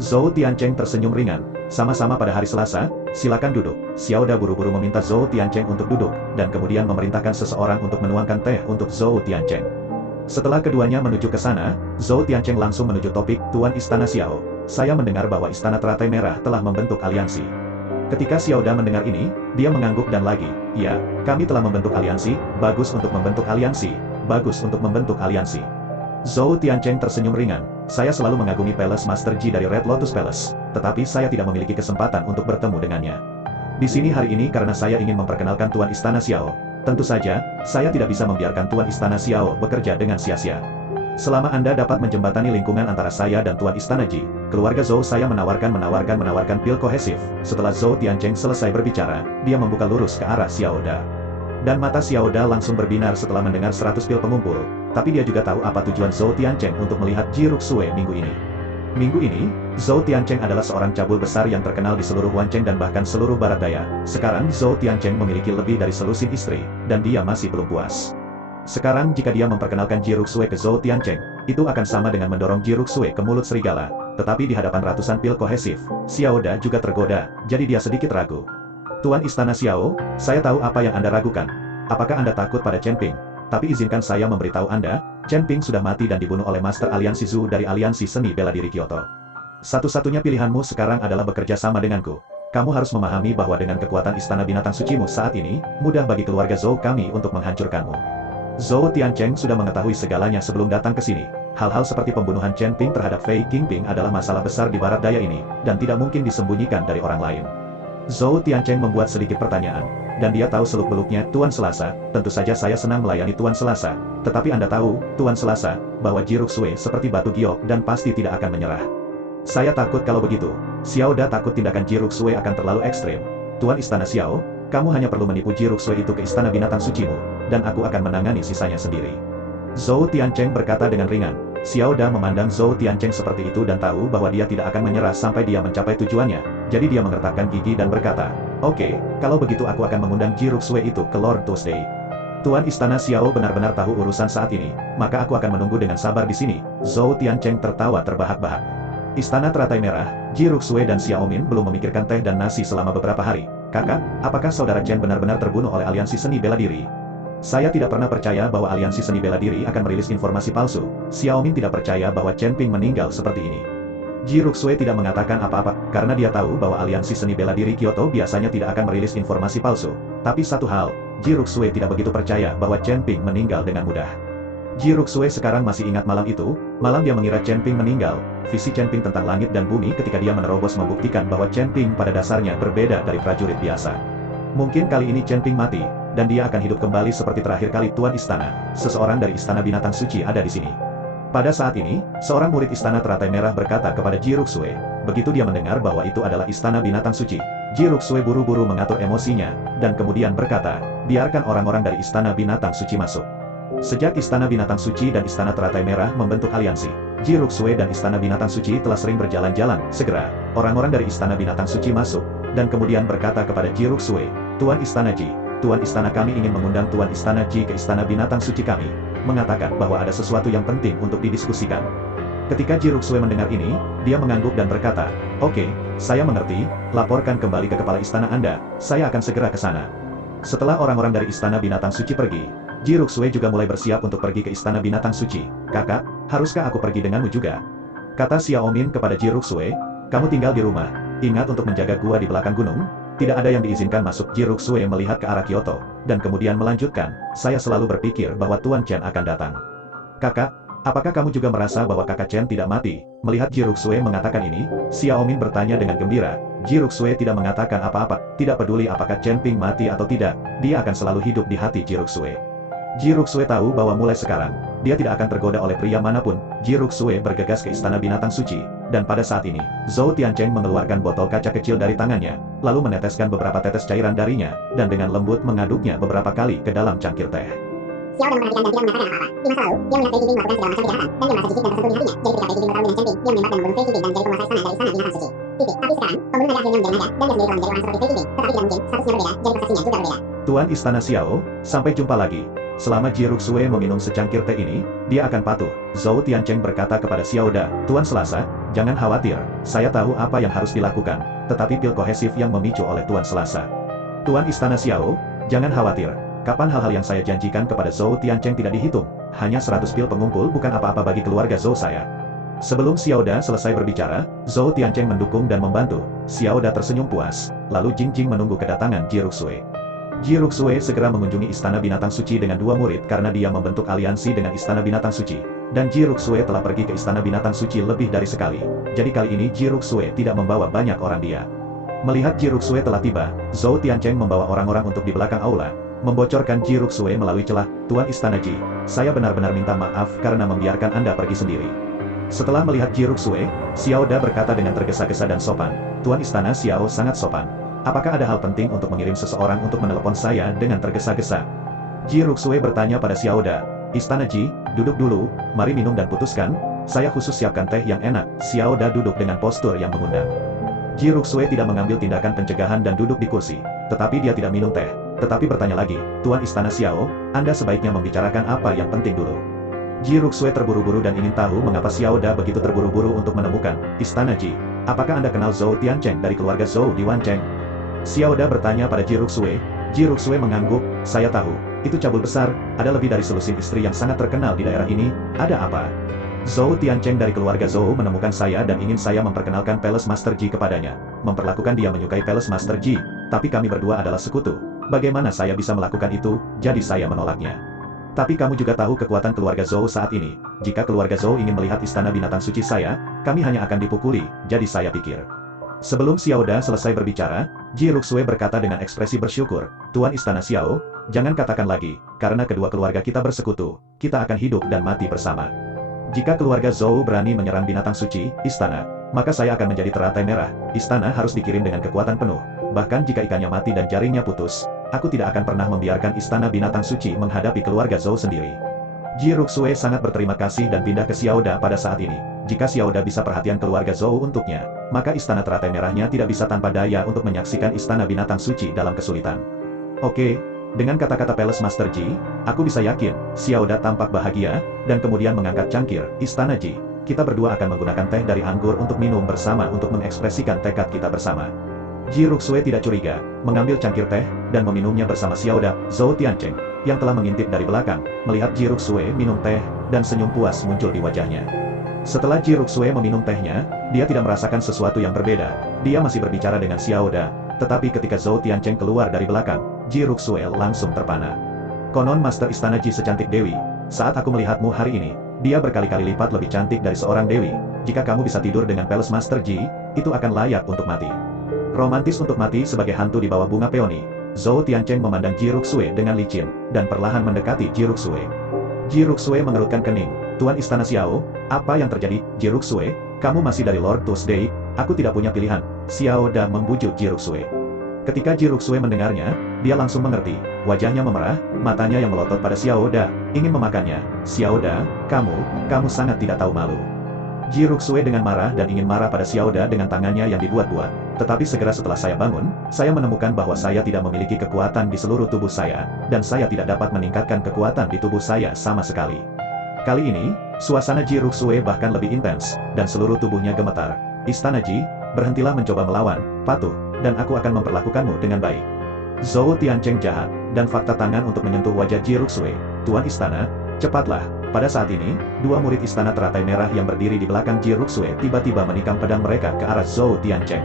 Zhou Tiancheng tersenyum ringan. Sama-sama pada hari Selasa, silakan duduk. Xiao Da buru-buru meminta Zhou Tiancheng untuk duduk, dan kemudian memerintahkan seseorang untuk menuangkan teh untuk Zhou Tiancheng. Setelah keduanya menuju ke sana, Zhou Tiancheng langsung menuju topik, Tuan Istana Xiao. Saya mendengar bahwa Istana Teratai Merah telah membentuk aliansi. Ketika Xiao Da mendengar ini, dia mengangguk dan lagi, ya, kami telah membentuk aliansi, bagus untuk membentuk aliansi, bagus untuk membentuk aliansi. Zhou Tiancheng tersenyum ringan, saya selalu mengagumi Palace Master Ji dari Red Lotus Palace, tetapi saya tidak memiliki kesempatan untuk bertemu dengannya. Di sini hari ini karena saya ingin memperkenalkan Tuan Istana Xiao. Tentu saja, saya tidak bisa membiarkan Tuan Istana Xiao bekerja dengan sia-sia. Selama Anda dapat menjembatani lingkungan antara saya dan Tuan Istana Ji, keluarga Zhou saya menawarkan pil kohesif. Setelah Zhou Tiancheng selesai berbicara, dia membuka lurus ke arah Xiao Da. Dan mata Xiao Da langsung berbinar setelah mendengar 100 pil pengumpul, tapi dia juga tahu apa tujuan Zhou Tiancheng untuk melihat Ji Ruxue minggu ini. Minggu ini, Zhou Tiancheng adalah seorang cabul besar yang terkenal di seluruh Wancheng dan bahkan seluruh barat daya. Sekarang Zhou Tiancheng memiliki lebih dari selusin istri, dan dia masih belum puas. Sekarang jika dia memperkenalkan Ji Ruxue ke Zhou Tiancheng, itu akan sama dengan mendorong Ji Ruxue ke mulut serigala. Tetapi di hadapan ratusan pil kohesif, Xiao Da juga tergoda, jadi dia sedikit ragu. Tuan Istana Xiao, saya tahu apa yang Anda ragukan. Apakah Anda takut pada Chen Ping? Tapi izinkan saya memberitahu Anda, Chen Ping sudah mati dan dibunuh oleh Master Aliansi Zhu dari Aliansi Seni Bela Diri Kyoto. Satu-satunya pilihanmu sekarang adalah bekerja sama denganku. Kamu harus memahami bahwa dengan kekuatan Istana Binatang Sucimu saat ini, mudah bagi keluarga Zhou kami untuk menghancurkanmu. Zhou Tiancheng sudah mengetahui segalanya sebelum datang ke sini. Hal-hal seperti pembunuhan Chen Ping terhadap Fei Qingping adalah masalah besar di barat daya ini, dan tidak mungkin disembunyikan dari orang lain. Zhou Tiancheng membuat sedikit pertanyaan. Dan dia tahu seluk-beluknya, Tuan Selasa, tentu saja saya senang melayani Tuan Selasa. Tetapi Anda tahu, Tuan Selasa, bahwa Ji Ruxue seperti batu giok dan pasti tidak akan menyerah. Saya takut kalau begitu. Xiao Da takut tindakan Ji Ruxue akan terlalu ekstrim. Tuan Istana Xiao, kamu hanya perlu menipu Ji Ruxue itu ke Istana Binatang Sucimu, dan aku akan menangani sisanya sendiri. Zhou Tiancheng berkata dengan ringan. Xiao Da memandang Zhou Tiancheng seperti itu dan tahu bahwa dia tidak akan menyerah sampai dia mencapai tujuannya. Jadi dia mengertakkan gigi dan berkata, oke, kalau begitu aku akan mengundang Ji Ruxue itu ke Lord Tuesday. Tuan Istana Xiao benar-benar tahu urusan saat ini, maka aku akan menunggu dengan sabar di sini. Zhou Tiancheng tertawa terbahak-bahak. Istana Teratai Merah, Ji Ruxue dan Xiaomin belum memikirkan teh dan nasi selama beberapa hari. Kakak, apakah saudara Chen benar-benar terbunuh oleh Aliansi Seni Bela Diri? Saya tidak pernah percaya bahwa Aliansi Seni Bela Diri akan merilis informasi palsu. Xiaomin tidak percaya bahwa Chen Ping meninggal seperti ini. Ji Ruxue tidak mengatakan apa-apa, karena dia tahu bahwa Aliansi Seni Bela Diri Kyoto biasanya tidak akan merilis informasi palsu. Tapi satu hal, Ji Ruxue tidak begitu percaya bahwa Chen Ping meninggal dengan mudah. Ji Ruxue sekarang masih ingat malam itu, malam dia mengira Chen Ping meninggal. Visi Chen Ping tentang langit dan bumi ketika dia menerobos membuktikan bahwa Chen Ping pada dasarnya berbeda dari prajurit biasa. Mungkin kali ini Chen Ping mati, dan dia akan hidup kembali seperti terakhir kali Tuan Istana, seseorang dari Istana Binatang Suci ada di sini. Pada saat ini, seorang murid Istana Teratai Merah berkata kepada Ji Ruxue. Begitu dia mendengar bahwa itu adalah Istana Binatang Suci, Ji Ruxue buru-buru mengatur emosinya, dan kemudian berkata, biarkan orang-orang dari Istana Binatang Suci masuk. Sejak Istana Binatang Suci dan Istana Teratai Merah membentuk aliansi, Ji Ruxue dan Istana Binatang Suci telah sering berjalan-jalan. Segera, orang-orang dari Istana Binatang Suci masuk, dan kemudian berkata kepada Ji Ruxue, Tuan Istana Ji, Tuan Istana kami ingin mengundang Tuan Istana Ji ke Istana Binatang Suci kami, mengatakan bahwa ada sesuatu yang penting untuk didiskusikan. Ketika Ji Ruxue mendengar ini, dia mengangguk dan berkata, oke, saya mengerti, laporkan kembali ke kepala istana Anda, saya akan segera ke sana. Setelah orang-orang dari Istana Binatang Suci pergi, Ji Ruxue juga mulai bersiap untuk pergi ke Istana Binatang Suci. Kakak, haruskah aku pergi denganmu juga? Kata Xiaomin kepada Ji Ruxue, kamu tinggal di rumah, ingat untuk menjaga gua di belakang gunung. Tidak ada yang diizinkan masuk. Ji Ruxue melihat ke arah Kyoto, dan kemudian melanjutkan, saya selalu berpikir bahwa Tuan Chen akan datang. Kakak, apakah kamu juga merasa bahwa kakak Chen tidak mati? Melihat Ji Ruxue mengatakan ini, Xiaomin bertanya dengan gembira. Ji Ruxue tidak mengatakan apa-apa, tidak peduli apakah Chen Ping mati atau tidak, dia akan selalu hidup di hati Ji Ruxue. Ji Ruxue tahu bahwa mulai sekarang, dia tidak akan tergoda oleh pria manapun. Ji Ruxue bergegas ke Istana Binatang Suci, dan pada saat ini, Zhou Tiancheng mengeluarkan botol kaca kecil dari tangannya, lalu meneteskan beberapa tetes cairan darinya, dan dengan lembut mengaduknya beberapa kali ke dalam cangkir teh. Xiao memperhatikan dan tidak mengatakan apa-apa. Di masa lalu, dia melihat Fei Qingbin melakukan segala macam kejahatan, dan dia merasa jijik dan tersentuh di hatinya. Jadi ketika Fei Qingbin bertarung dengan Chen Ping, dia menembak dan membunuh Fei Qingbin dan menjadi penguasa istana dari istana binatang suci. Titik. Tapi sekarang, pembunuh naga akhirnya menjadi naga, dan dia sendiri telah menjadi orang seperti Fei Qingbin. Tetapi tidak mungkin, statusnya berbeda, jadi prestasinya juga berbeda. Tuan Istana Xiao, sampai jumpa lagi. Selama Ji Ruxue meminum secangkir teh ini, dia akan patuh. Zhou Tiancheng berkata kepada Xiao Da, Tuan Selasa, jangan khawatir, saya tahu apa yang harus dilakukan, tetapi pil kohesif yang memicu oleh Tuan Selasa. Tuan Istana Xiao, jangan khawatir, kapan hal-hal yang saya janjikan kepada Zhou Tiancheng tidak dihitung, hanya 100 pil pengumpul bukan apa-apa bagi keluarga Zhou saya. Sebelum Xiao Da selesai berbicara, Zhou Tiancheng mendukung dan membantu. Xiao Da tersenyum puas, lalu Jing Jing menunggu kedatangan Ji Ruxue. Ji Ruxue segera mengunjungi Istana Binatang Suci dengan 2 murid karena dia membentuk aliansi dengan Istana Binatang Suci. Dan Ji Ruxue telah pergi ke Istana Binatang Suci lebih dari sekali. Jadi kali ini Ji Ruxue tidak membawa banyak orang dia. Melihat Ji Ruxue telah tiba, Zhou Tiancheng membawa orang-orang untuk di belakang aula, membocorkan Ji Ruxue melalui celah, Tuan Istana Ji, saya benar-benar minta maaf karena membiarkan Anda pergi sendiri. Setelah melihat Ji Ruxue, Xiao Da berkata dengan tergesa-gesa dan sopan, Tuan Istana Xiao sangat sopan. Apakah ada hal penting untuk mengirim seseorang untuk menelepon saya dengan tergesa-gesa? Ji Ruxue bertanya pada Xiao Da. Istana Ji, duduk dulu, mari minum dan putuskan, saya khusus siapkan teh yang enak. Xiao Da duduk dengan postur yang mengundang. Ji Ruxue tidak mengambil tindakan pencegahan dan duduk di kursi, tetapi dia tidak minum teh, tetapi bertanya lagi, Tuan Istana Xiao, Anda sebaiknya membicarakan apa yang penting dulu. Ji Ruxue terburu-buru dan ingin tahu mengapa Xiao Da begitu terburu-buru untuk menemukan, Istana Ji, apakah Anda kenal Zhou Tiancheng dari keluarga Zhou di Wancheng? Xiao Da bertanya pada Ji Ruxue. Ji Ruxue mengangguk, saya tahu, itu cabul besar, ada lebih dari selusin istri yang sangat terkenal di daerah ini, ada apa? Zhou Tiancheng dari keluarga Zhou menemukan saya dan ingin saya memperkenalkan Palace Master Ji kepadanya. Memperlakukan dia menyukai Palace Master Ji, tapi kami berdua adalah sekutu. Bagaimana saya bisa melakukan itu, jadi saya menolaknya. Tapi kamu juga tahu kekuatan keluarga Zhou saat ini. Jika keluarga Zhou ingin melihat istana binatang suci saya, kami hanya akan dipukuli, jadi saya pikir. Sebelum Xiao Da selesai berbicara, Ji Ruxue berkata dengan ekspresi bersyukur, Tuan Istana Xiao, jangan katakan lagi, karena kedua keluarga kita bersekutu, kita akan hidup dan mati bersama. Jika keluarga Zhou berani menyerang binatang suci, istana, maka saya akan menjadi teratai merah, istana harus dikirim dengan kekuatan penuh, bahkan jika ikannya mati dan jaringnya putus, aku tidak akan pernah membiarkan istana binatang suci menghadapi keluarga Zhou sendiri. Ji Ruxue sangat berterima kasih dan pindah ke Xiao Da pada saat ini. Jika Xiao Da bisa perhatian keluarga Zhou untuknya, maka istana teratai merahnya tidak bisa tanpa daya untuk menyaksikan istana binatang suci dalam kesulitan. Oke, dengan kata-kata Palace Master Ji, aku bisa yakin, Xiao Da tampak bahagia, dan kemudian mengangkat cangkir, Istana Ji, kita berdua akan menggunakan teh dari anggur untuk minum bersama untuk mengekspresikan tekad kita bersama. Ji Ruxue tidak curiga, mengambil cangkir teh, dan meminumnya bersama Xiao Da. Zhou Tiancheng, yang telah mengintip dari belakang, melihat Ji Ruxue minum teh, dan senyum puas muncul di wajahnya. Setelah Ji Ruxue meminum tehnya, dia tidak merasakan sesuatu yang berbeda. Dia masih berbicara dengan Xiao Da, tetapi ketika Zhou Tiancheng keluar dari belakang, Ji Ruxue langsung terpana. Konon Master Istana Ji secantik Dewi. Saat aku melihatmu hari ini, dia berkali-kali lipat lebih cantik dari seorang Dewi. Jika kamu bisa tidur dengan Palace Master Ji, itu akan layak untuk mati. Romantis untuk mati sebagai hantu di bawah bunga peoni. Zhou Tiancheng memandang Ji Ruxue dengan licin, dan perlahan mendekati Ji Ruxue. Ji Ruxue mengerutkan kening. Tuan Istana Xiao, apa yang terjadi, Ji Ruxue? Kamu masih dari Lord Tuesday, aku tidak punya pilihan. Xiao Da membujuk Ji Ruxue. Ketika Ji Ruxue mendengarnya, dia langsung mengerti. Wajahnya memerah, matanya yang melotot pada Xiao Da, ingin memakannya. Xiao Da, kamu sangat tidak tahu malu. Ji Ruxue dengan marah dan ingin marah pada Xiao Da dengan tangannya yang dibuat-buat. Tetapi segera setelah saya bangun, saya menemukan bahwa saya tidak memiliki kekuatan di seluruh tubuh saya, dan saya tidak dapat meningkatkan kekuatan di tubuh saya sama sekali. Kali ini, suasana Ji Ruxue bahkan lebih intens, dan seluruh tubuhnya gemetar. Istana Ji, berhentilah mencoba melawan, patuh, dan aku akan memperlakukanmu dengan baik. Zhou Tiancheng jahat, dan fakta tangan untuk menyentuh wajah Ji Ruxue. Tuan Istana, cepatlah. Pada saat ini, dua murid Istana Teratai Merah yang berdiri di belakang Ji Ruxue tiba-tiba menikam pedang mereka ke arah Zhou Tiancheng.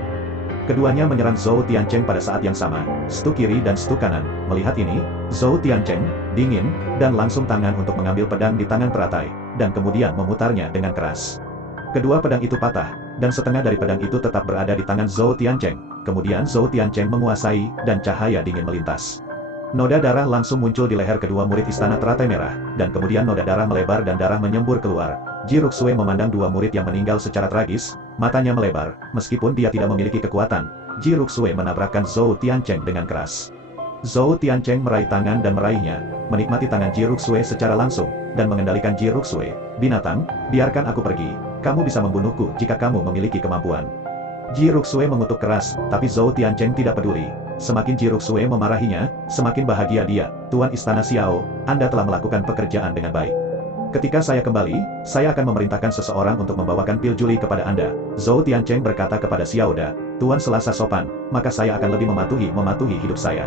Keduanya menyerang Zhou Tiancheng pada saat yang sama, stuk kiri dan stuk kanan. Melihat ini, Zhou Tiancheng dingin, dan langsung tangan untuk mengambil pedang di tangan teratai, dan kemudian memutarnya dengan keras. Kedua pedang itu patah, dan setengah dari pedang itu tetap berada di tangan Zhou Tiancheng. Kemudian Zhou Tiancheng menguasai, dan cahaya dingin melintas. Noda darah langsung muncul di leher kedua murid Istana Teratai Merah, dan kemudian noda darah melebar dan darah menyembur keluar. Ji Ruxue memandang dua murid yang meninggal secara tragis, matanya melebar, meskipun dia tidak memiliki kekuatan. Ji Ruxue menabrakkan Zhou Tiancheng dengan keras. Zhou Tiancheng meraih tangan dan meraihnya, menikmati tangan Ji Ruxue secara langsung, dan mengendalikan Ji Ruxue. Binatang, biarkan aku pergi, kamu bisa membunuhku jika kamu memiliki kemampuan. Ji Ruxue mengutuk keras, tapi Zhou Tiancheng tidak peduli. Semakin Ji Ruxue memarahinya, semakin bahagia dia. Tuan Istana Xiao, Anda telah melakukan pekerjaan dengan baik. Ketika saya kembali, saya akan memerintahkan seseorang untuk membawakan pil Juli kepada Anda. Zhou Tiancheng berkata kepada Xiaoda, Tuan Selasa sopan, maka saya akan lebih mematuhi hidup saya.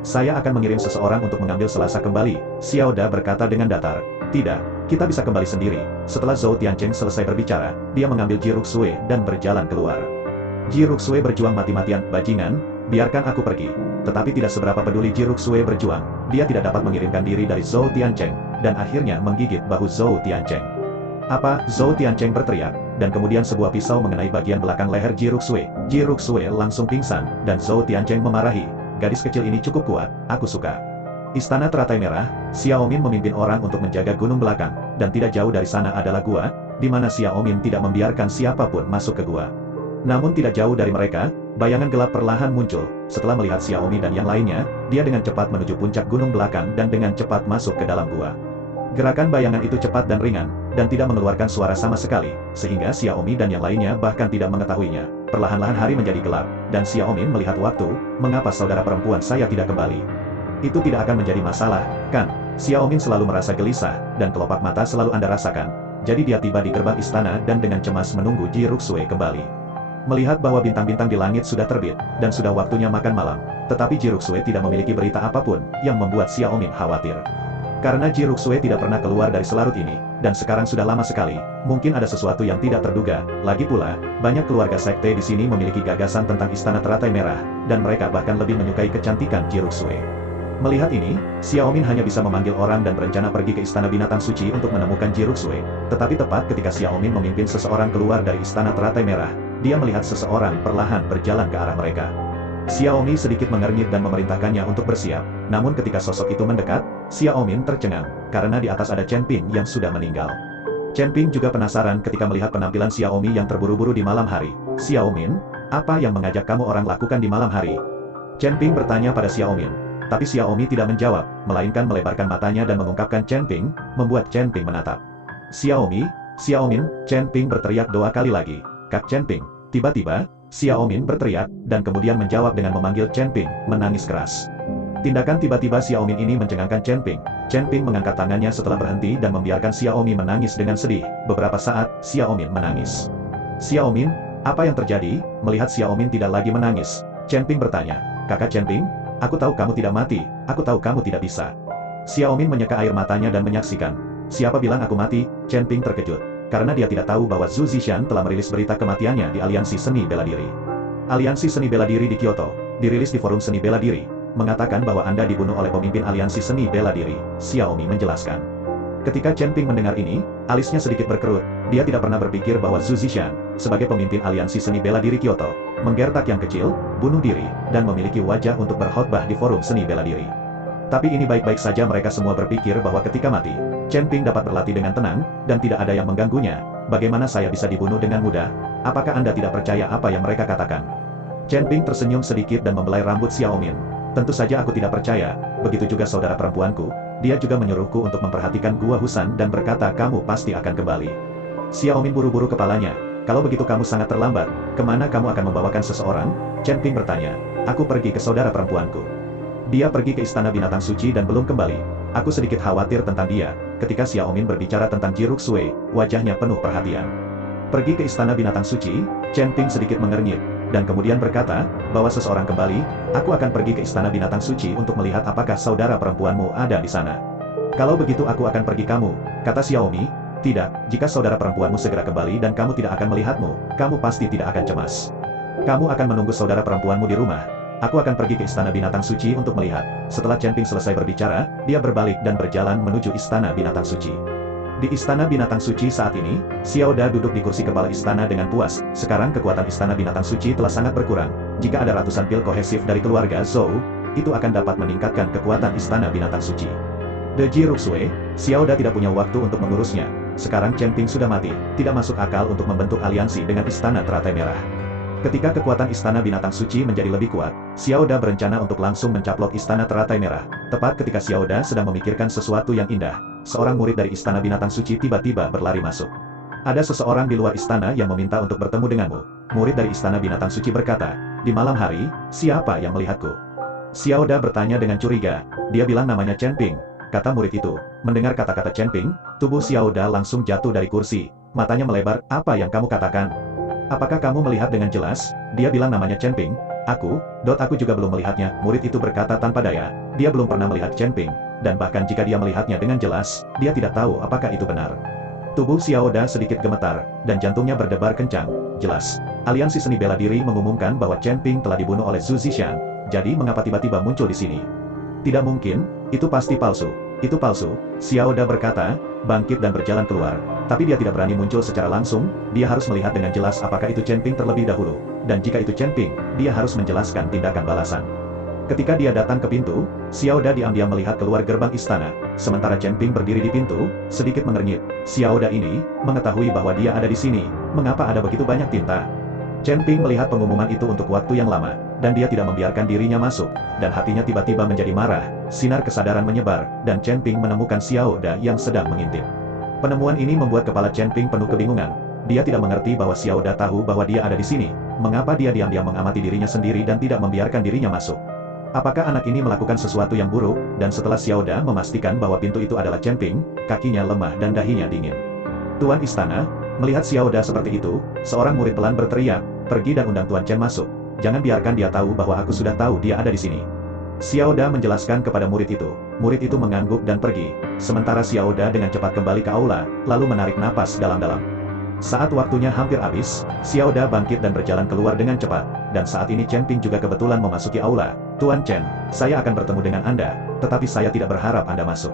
Saya akan mengirim seseorang untuk mengambil Selasa kembali. Xiaoda berkata dengan datar, tidak, kita bisa kembali sendiri. Setelah Zhou Tiancheng selesai berbicara, dia mengambil Ji Ruxue dan berjalan keluar. Ji Ruxue berjuang mati-matian, bajingan, biarkan aku pergi. Tetapi tidak seberapa peduli Ji Ruxue berjuang, dia tidak dapat mengirimkan diri dari Zhou Tiancheng, dan akhirnya menggigit bahu Zhou Tiancheng. Apa? Zhou Tiancheng berteriak, dan kemudian sebuah pisau mengenai bagian belakang leher Ji Ruxue. Ji Ruxue langsung pingsan, dan Zhou Tiancheng memarahi, gadis kecil ini cukup kuat, aku suka. Istana Teratai Merah, Xiaomin memimpin orang untuk menjaga gunung belakang, dan tidak jauh dari sana adalah gua, di mana Xiaomin tidak membiarkan siapapun masuk ke gua. Namun tidak jauh dari mereka, bayangan gelap perlahan muncul. Setelah melihat Xiaomi dan yang lainnya, dia dengan cepat menuju puncak gunung belakang dan dengan cepat masuk ke dalam gua. Gerakan bayangan itu cepat dan ringan, dan tidak mengeluarkan suara sama sekali, sehingga Xiaomi dan yang lainnya bahkan tidak mengetahuinya. Perlahan-lahan hari menjadi gelap, dan Xiaomi melihat waktu, mengapa saudara perempuan saya tidak kembali? Itu tidak akan menjadi masalah, kan? Xiaomi selalu merasa gelisah, dan kelopak mata selalu Anda rasakan. Jadi dia tiba di gerbang istana dan dengan cemas menunggu Ji Ruxue kembali. Melihat bahwa bintang-bintang di langit sudah terbit, dan sudah waktunya makan malam, tetapi Ji Ruxue tidak memiliki berita apapun, yang membuat Xiaomi khawatir. Karena Ji Ruxue tidak pernah keluar dari selarut ini, dan sekarang sudah lama sekali, mungkin ada sesuatu yang tidak terduga. Lagi pula, banyak keluarga sekte di sini memiliki gagasan tentang Istana Teratai Merah, dan mereka bahkan lebih menyukai kecantikan Ji Ruxue. Melihat ini, Xiaomi hanya bisa memanggil orang dan berencana pergi ke Istana Binatang Suci untuk menemukan Ji Ruxue. Tetapi tepat ketika Xiaomi memimpin seseorang keluar dari Istana Teratai Merah, dia melihat seseorang perlahan berjalan ke arah mereka. Xiaomi sedikit mengernyit dan memerintahkannya untuk bersiap, namun ketika sosok itu mendekat, Xiaomi tercengang, karena di atas ada Chen Ping yang sudah meninggal. Chen Ping juga penasaran ketika melihat penampilan Xiaomi yang terburu-buru di malam hari. Xiaomi, apa yang mengajak kamu orang lakukan di malam hari? Chen Ping bertanya pada Xiaomi, tapi Xiaomi tidak menjawab, melainkan melebarkan matanya dan mengungkapkan Chen Ping, membuat Chen Ping menatap. Xiaomi, Chen Ping berteriak 2 kali lagi, Kak Chen Ping. Tiba-tiba, Xiaomi berteriak, dan kemudian menjawab dengan memanggil Chen Ping, menangis keras. Tindakan tiba-tiba Xiaomi ini mencengangkan Chen Ping. Chen Ping mengangkat tangannya setelah berhenti dan membiarkan Xiaomi menangis dengan sedih. Beberapa saat, Xiaomi menangis. Xiaomi, apa yang terjadi? Melihat Xiaomi tidak lagi menangis, Chen Ping bertanya, Kakak Chen Ping, aku tahu kamu tidak mati, aku tahu kamu tidak bisa. Xiaomi menyeka air matanya dan menyaksikan. Siapa bilang aku mati? Chen Ping terkejut, karena dia tidak tahu bahwa Zhu Zishan telah merilis berita kematiannya di Aliansi Seni Bela Diri. Aliansi Seni Bela Diri di Kyoto, dirilis di Forum Seni Bela Diri, mengatakan bahwa Anda dibunuh oleh pemimpin Aliansi Seni Bela Diri, Xiaomi menjelaskan. Ketika Chen Ping mendengar ini, alisnya sedikit berkerut. Dia tidak pernah berpikir bahwa Zhu Zishan, sebagai pemimpin Aliansi Seni Bela Diri Kyoto, menggertak yang kecil, bunuh diri, dan memiliki wajah untuk berkhotbah di Forum Seni Bela Diri. Tapi ini baik-baik saja. Mereka semua berpikir bahwa ketika mati, Chen Ping dapat berlatih dengan tenang, dan tidak ada yang mengganggunya. Bagaimana saya bisa dibunuh dengan mudah? Apakah Anda tidak percaya apa yang mereka katakan? Chen Ping tersenyum sedikit dan membelai rambut Xiaomi. Tentu saja aku tidak percaya, begitu juga saudara perempuanku. Dia juga menyuruhku untuk memperhatikan Gua Husan dan berkata kamu pasti akan kembali. Xiaomi buru-buru kepalanya. Kalau begitu kamu sangat terlambat, kemana kamu akan membawakan seseorang? Chen Ping bertanya. Aku pergi ke saudara perempuanku. Dia pergi ke Istana Binatang Suci dan belum kembali. Aku sedikit khawatir tentang dia. Ketika Xiaomi berbicara tentang Ji Ruxue, wajahnya penuh perhatian. Pergi ke Istana Binatang Suci, Chen Ping sedikit mengernyit, dan kemudian berkata, bahwa seseorang kembali, aku akan pergi ke Istana Binatang Suci untuk melihat apakah saudara perempuanmu ada di sana. Kalau begitu aku akan pergi kamu, kata Xiaomi. Tidak, jika saudara perempuanmu segera kembali dan kamu tidak akan melihatmu, kamu pasti tidak akan cemas. Kamu akan menunggu saudara perempuanmu di rumah. Aku akan pergi ke Istana Binatang Suci untuk melihat. Setelah Chen Ping selesai berbicara, dia berbalik dan berjalan menuju Istana Binatang Suci. Di Istana Binatang Suci saat ini, Xiaoda duduk di kursi kepala istana dengan puas. Sekarang kekuatan Istana Binatang Suci telah sangat berkurang. Jika ada ratusan pil kohesif dari keluarga Zhou, itu akan dapat meningkatkan kekuatan Istana Binatang Suci. De Ji Ruxue, Xiaoda tidak punya waktu untuk mengurusnya. Sekarang Chen Ping sudah mati, tidak masuk akal untuk membentuk aliansi dengan Istana Teratai Merah. Ketika kekuatan Istana Binatang Suci menjadi lebih kuat, Xiaoda berencana untuk langsung mencaplok Istana Teratai Merah. Tepat ketika Xiaoda sedang memikirkan sesuatu yang indah, seorang murid dari Istana Binatang Suci tiba-tiba berlari masuk. Ada seseorang di luar istana yang meminta untuk bertemu denganmu. Murid dari Istana Binatang Suci berkata, di malam hari, siapa yang melihatku? Xiaoda bertanya dengan curiga. Dia bilang namanya Chen Ping, kata murid itu. Mendengar kata-kata Chen Ping, tubuh Xiaoda langsung jatuh dari kursi. Matanya melebar, apa yang kamu katakan? Apakah kamu melihat dengan jelas? Dia bilang namanya Chen Ping. Aku juga belum melihatnya. Murid itu berkata tanpa daya. Dia belum pernah melihat Chen Ping. Dan bahkan jika dia melihatnya dengan jelas, dia tidak tahu apakah itu benar. Tubuh Xiaoda sedikit gemetar, dan jantungnya berdebar kencang. Jelas, aliansi seni bela diri mengumumkan bahwa Chen Ping telah dibunuh oleh Zhu Zishan. Jadi mengapa tiba-tiba muncul di sini? Tidak mungkin, itu pasti palsu. Itu palsu, Xiaoda berkata, bangkit dan berjalan keluar. Tapi dia tidak berani muncul secara langsung, dia harus melihat dengan jelas apakah itu Chen Ping terlebih dahulu. Dan jika itu Chen Ping, dia harus menjelaskan tindakan balasan. Ketika dia datang ke pintu, Xiaoda diam-diam melihat keluar gerbang istana. Sementara Chen Ping berdiri di pintu, sedikit mengernyit. Xiaoda ini mengetahui bahwa dia ada di sini. Mengapa ada begitu banyak tinta? Chen Ping melihat pengumuman itu untuk waktu yang lama, dan dia tidak membiarkan dirinya masuk. Dan hatinya tiba-tiba menjadi marah. Sinar kesadaran menyebar, dan Chen Ping menemukan Xiaoda yang sedang mengintip. Penemuan ini membuat kepala Chen Ping penuh kebingungan. Dia tidak mengerti bahwa Xiaoda tahu bahwa dia ada di sini. Mengapa dia diam-diam mengamati dirinya sendiri dan tidak membiarkan dirinya masuk? Apakah anak ini melakukan sesuatu yang buruk? Dan setelah Xiaoda memastikan bahwa pintu itu adalah Chen Ping, kakinya lemah dan dahinya dingin. Tuan Istana, melihat Xiaoda seperti itu, seorang murid pelan berteriak, pergi dan undang Tuan Chen masuk. Jangan biarkan dia tahu bahwa aku sudah tahu dia ada di sini. Xiaoda menjelaskan kepada murid itu. Murid itu mengangguk dan pergi. Sementara Xiaoda dengan cepat kembali ke aula, lalu menarik napas dalam-dalam. Saat waktunya hampir habis, Xiaoda bangkit dan berjalan keluar dengan cepat. Dan saat ini Chen Ping juga kebetulan memasuki aula. Tuan Chen, saya akan bertemu dengan Anda, tetapi saya tidak berharap Anda masuk.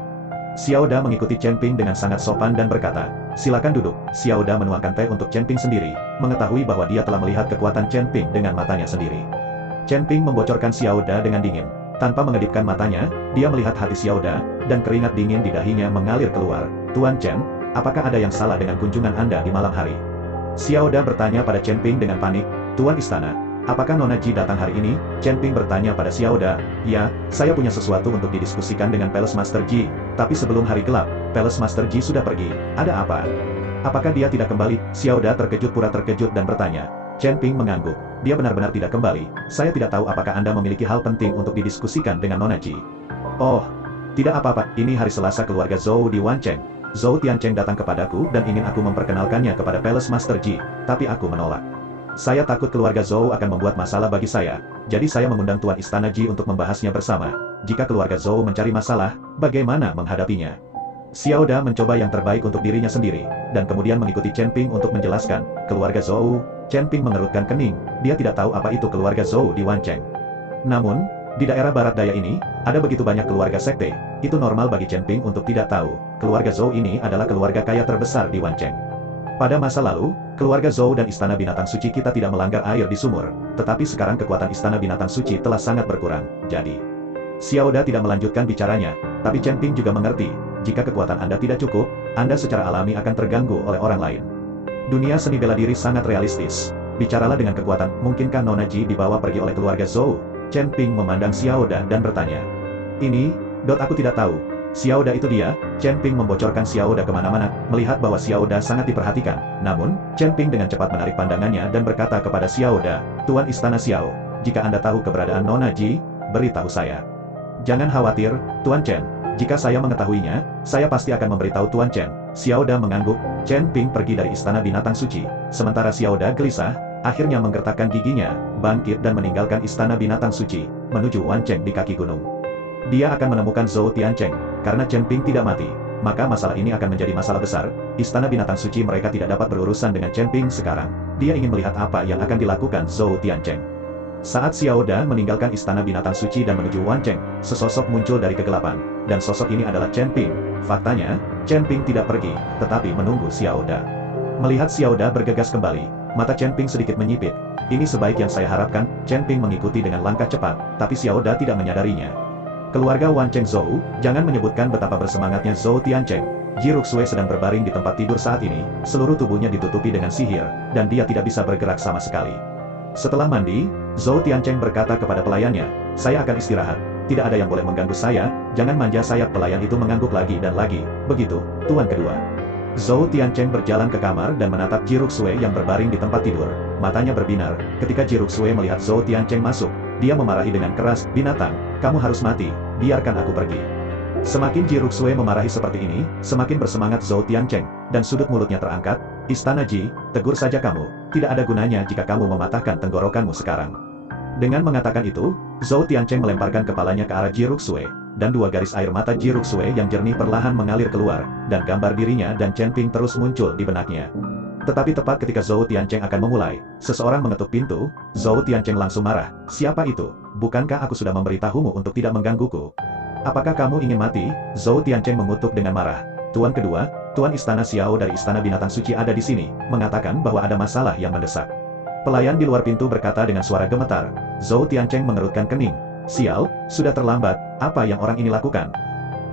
Xiaoda mengikuti Chen Ping dengan sangat sopan dan berkata, silakan duduk. Xiaoda menuangkan teh untuk Chen Ping sendiri, mengetahui bahwa dia telah melihat kekuatan Chen Ping dengan matanya sendiri. Chen Ping membocorkan Xiaoda dengan dingin. Tanpa mengedipkan matanya, dia melihat hati Xiaoda, dan keringat dingin di dahinya mengalir keluar. Tuan Chen, apakah ada yang salah dengan kunjungan Anda di malam hari? Xiaoda bertanya pada Chen Ping dengan panik. Tuan Istana, apakah Nona Ji datang hari ini? Chen Ping bertanya pada Xiaoda. Ya, saya punya sesuatu untuk didiskusikan dengan Palace Master Ji. Tapi sebelum hari gelap, Palace Master Ji sudah pergi. Ada apa? Apakah dia tidak kembali? Xiaoda terkejut pura terkejut dan bertanya. Chen Ping mengangguk. Dia benar-benar tidak kembali. Saya tidak tahu apakah Anda memiliki hal penting untuk didiskusikan dengan Nona Ji. Oh, tidak apa-apa. Ini hari Selasa keluarga Zhou di Wancheng. Zhou Tiancheng datang kepadaku dan ingin aku memperkenalkannya kepada Palace Master Ji. Tapi aku menolak. Saya takut keluarga Zhou akan membuat masalah bagi saya. Jadi saya mengundang Tuan Istana Ji untuk membahasnya bersama. Jika keluarga Zhou mencari masalah, bagaimana menghadapinya? Xiaoda mencoba yang terbaik untuk dirinya sendiri, dan kemudian mengikuti Chen Ping untuk menjelaskan, keluarga Zhou. Chen Ping mengerutkan kening, dia tidak tahu apa itu keluarga Zhou di Wancheng. Namun, di daerah barat daya ini, ada begitu banyak keluarga sekte, itu normal bagi Chen Ping untuk tidak tahu, keluarga Zhou ini adalah keluarga kaya terbesar di Wancheng. Pada masa lalu, keluarga Zhou dan Istana Binatang Suci kita tidak melanggar air di sumur, tetapi sekarang kekuatan Istana Binatang Suci telah sangat berkurang, jadi... Xiaoda tidak melanjutkan bicaranya, tapi Chen Ping juga mengerti, jika kekuatan Anda tidak cukup, Anda secara alami akan terganggu oleh orang lain. Dunia seni bela diri sangat realistis. Bicaralah dengan kekuatan, mungkinkah Nona Ji dibawa pergi oleh keluarga Zhou? Chen Ping memandang Xiaoda dan bertanya. Ini, aku tidak tahu. Xiaoda itu dia. Chen Ping membocorkan Xiaoda kemana-mana, melihat bahwa Xiaoda sangat diperhatikan. Namun, Chen Ping dengan cepat menarik pandangannya dan berkata kepada Xiaoda, Tuan Istana Xiao, jika Anda tahu keberadaan Nona Ji, beritahu saya. Jangan khawatir, Tuan Chen. Jika saya mengetahuinya, saya pasti akan memberitahu Tuan Chen. Xiaoda mengangguk. Chen Ping pergi dari Istana Binatang Suci. Sementara Xiaoda gelisah, akhirnya menggertakkan giginya, bangkit dan meninggalkan Istana Binatang Suci, menuju Wancheng di kaki gunung. Dia akan menemukan Zhou Tiancheng. Karena Chen Ping tidak mati, maka masalah ini akan menjadi masalah besar. Istana Binatang Suci mereka tidak dapat berurusan dengan Chen Ping sekarang. Dia ingin melihat apa yang akan dilakukan Zhou Tiancheng. Saat Xiaoda meninggalkan Istana Binatang Suci dan menuju Wancheng, sesosok muncul dari kegelapan, dan sosok ini adalah Chen Ping. Faktanya, Chen Ping tidak pergi, tetapi menunggu Xiaoda. Melihat Xiaoda bergegas kembali, mata Chen Ping sedikit menyipit. Ini sebaik yang saya harapkan. Chen Ping mengikuti dengan langkah cepat, tapi Xiaoda tidak menyadarinya. Keluarga Wancheng Zhou, jangan menyebutkan betapa bersemangatnya Zhou Tiancheng. Ji Ruxue sedang berbaring di tempat tidur saat ini, seluruh tubuhnya ditutupi dengan sihir, dan dia tidak bisa bergerak sama sekali. Setelah mandi, Zhou Tiancheng berkata kepada pelayannya, saya akan istirahat, tidak ada yang boleh mengganggu saya, jangan manja sayap. Pelayan itu mengangguk lagi dan lagi, begitu, tuan kedua. Zhou Tiancheng berjalan ke kamar dan menatap Ji Ruxue yang berbaring di tempat tidur, matanya berbinar, ketika Ji Ruxue melihat Zhou Tiancheng masuk, dia memarahi dengan keras, binatang, kamu harus mati, biarkan aku pergi. Semakin Ji Ruxue memarahi seperti ini, semakin bersemangat Zhou Tiancheng, dan sudut mulutnya terangkat, Istana Ji, tegur saja kamu, tidak ada gunanya jika kamu mematahkan tenggorokanmu sekarang. Dengan mengatakan itu, Zhou Tiancheng melemparkan kepalanya ke arah Ji Ruxue, dan dua garis air mata Ji Ruxue yang jernih perlahan mengalir keluar, dan gambar dirinya dan Chen Ping terus muncul di benaknya. Tetapi tepat ketika Zhou Tiancheng akan memulai, seseorang mengetuk pintu, Zhou Tiancheng langsung marah, siapa itu? Bukankah aku sudah memberitahumu untuk tidak menggangguku? Apakah kamu ingin mati? Zhou Tiancheng mengutuk dengan marah. Tuan kedua, Tuan Istana Xiao dari Istana Binatang Suci ada di sini, mengatakan bahwa ada masalah yang mendesak. Pelayan di luar pintu berkata dengan suara gemetar. Zhou Tiancheng mengerutkan kening. Sial, sudah terlambat, apa yang orang ini lakukan?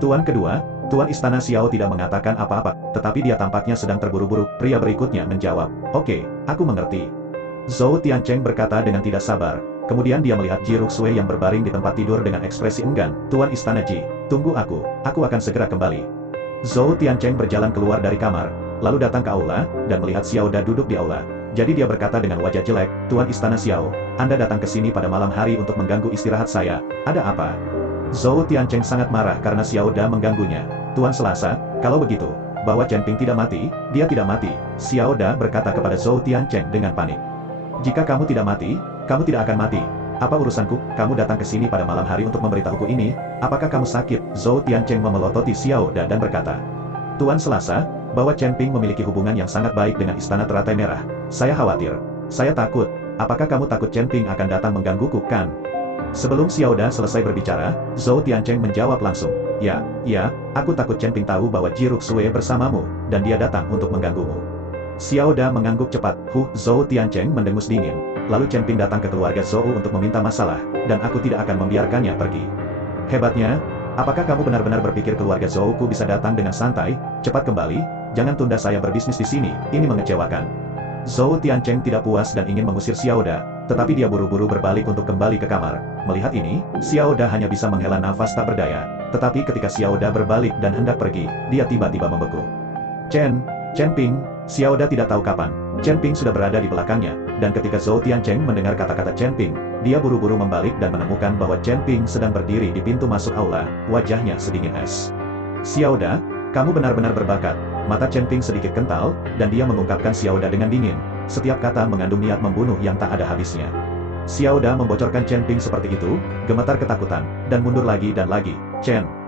Tuan kedua, Tuan Istana Xiao tidak mengatakan apa-apa, tetapi dia tampaknya sedang terburu-buru. Pria berikutnya menjawab, oke, aku mengerti. Zhou Tiancheng berkata dengan tidak sabar. Kemudian dia melihat Ji Ruxue yang berbaring di tempat tidur dengan ekspresi enggan. Tuan Istana Ji, tunggu aku akan segera kembali. Zhou Tiancheng berjalan keluar dari kamar, lalu datang ke aula, dan melihat Xiao Da duduk di aula. Jadi dia berkata dengan wajah jelek, Tuan Istana Xiao, Anda datang ke sini pada malam hari untuk mengganggu istirahat saya, ada apa? Zhou Tiancheng sangat marah karena Xiao Da mengganggunya. Tuan Selasa, kalau begitu, bahwa Chen Ping tidak mati, dia tidak mati. Xiao Da berkata kepada Zhou Tiancheng dengan panik. Jika kamu tidak mati, kamu tidak akan mati. Apa urusanku? Kamu datang ke sini pada malam hari untuk memberitahuku ini? Apakah kamu sakit? Zhou Tiancheng memelototi Xiao Da dan berkata, Tuan Selasa, bahwa Chen Ping memiliki hubungan yang sangat baik dengan Istana Teratai Merah. Saya khawatir. Saya takut. Apakah kamu takut Chen Ping akan datang menggangguku, kan? Sebelum Xiao Da selesai berbicara, Zhou Tiancheng menjawab langsung. Ya, aku takut Chen Ping tahu bahwa Ji Ruxue bersamamu, dan dia datang untuk mengganggumu. Xiao Da mengangguk cepat. Zhou Tiancheng mendengus dingin. Lalu Chen Ping datang ke keluarga Zhou untuk meminta masalah, dan aku tidak akan membiarkannya pergi. Hebatnya, apakah kamu benar-benar berpikir keluarga Zhou-ku bisa datang dengan santai? Cepat kembali, jangan tunda saya berbisnis di sini, ini mengecewakan. Zhou Tiancheng tidak puas dan ingin mengusir Xiao Da, tetapi dia buru-buru berbalik untuk kembali ke kamar. Melihat ini, Xiao Da hanya bisa menghela nafas tak berdaya. Tetapi ketika Xiao Da berbalik dan hendak pergi, dia tiba-tiba membeku. Chen Ping, Xiao Da tidak tahu kapan, Chen Ping sudah berada di belakangnya, dan ketika Zhou Tiancheng mendengar kata-kata Chen Ping, dia buru-buru membalik dan menemukan bahwa Chen Ping sedang berdiri di pintu masuk aula, wajahnya sedingin es. Xiao Da, kamu benar-benar berbakat. Mata Chen Ping sedikit kental, dan dia mengungkapkan Xiao Da dengan dingin. Setiap kata mengandung niat membunuh yang tak ada habisnya. Xiao Da membocorkan Chen Ping seperti itu, gemetar ketakutan, dan mundur lagi dan lagi.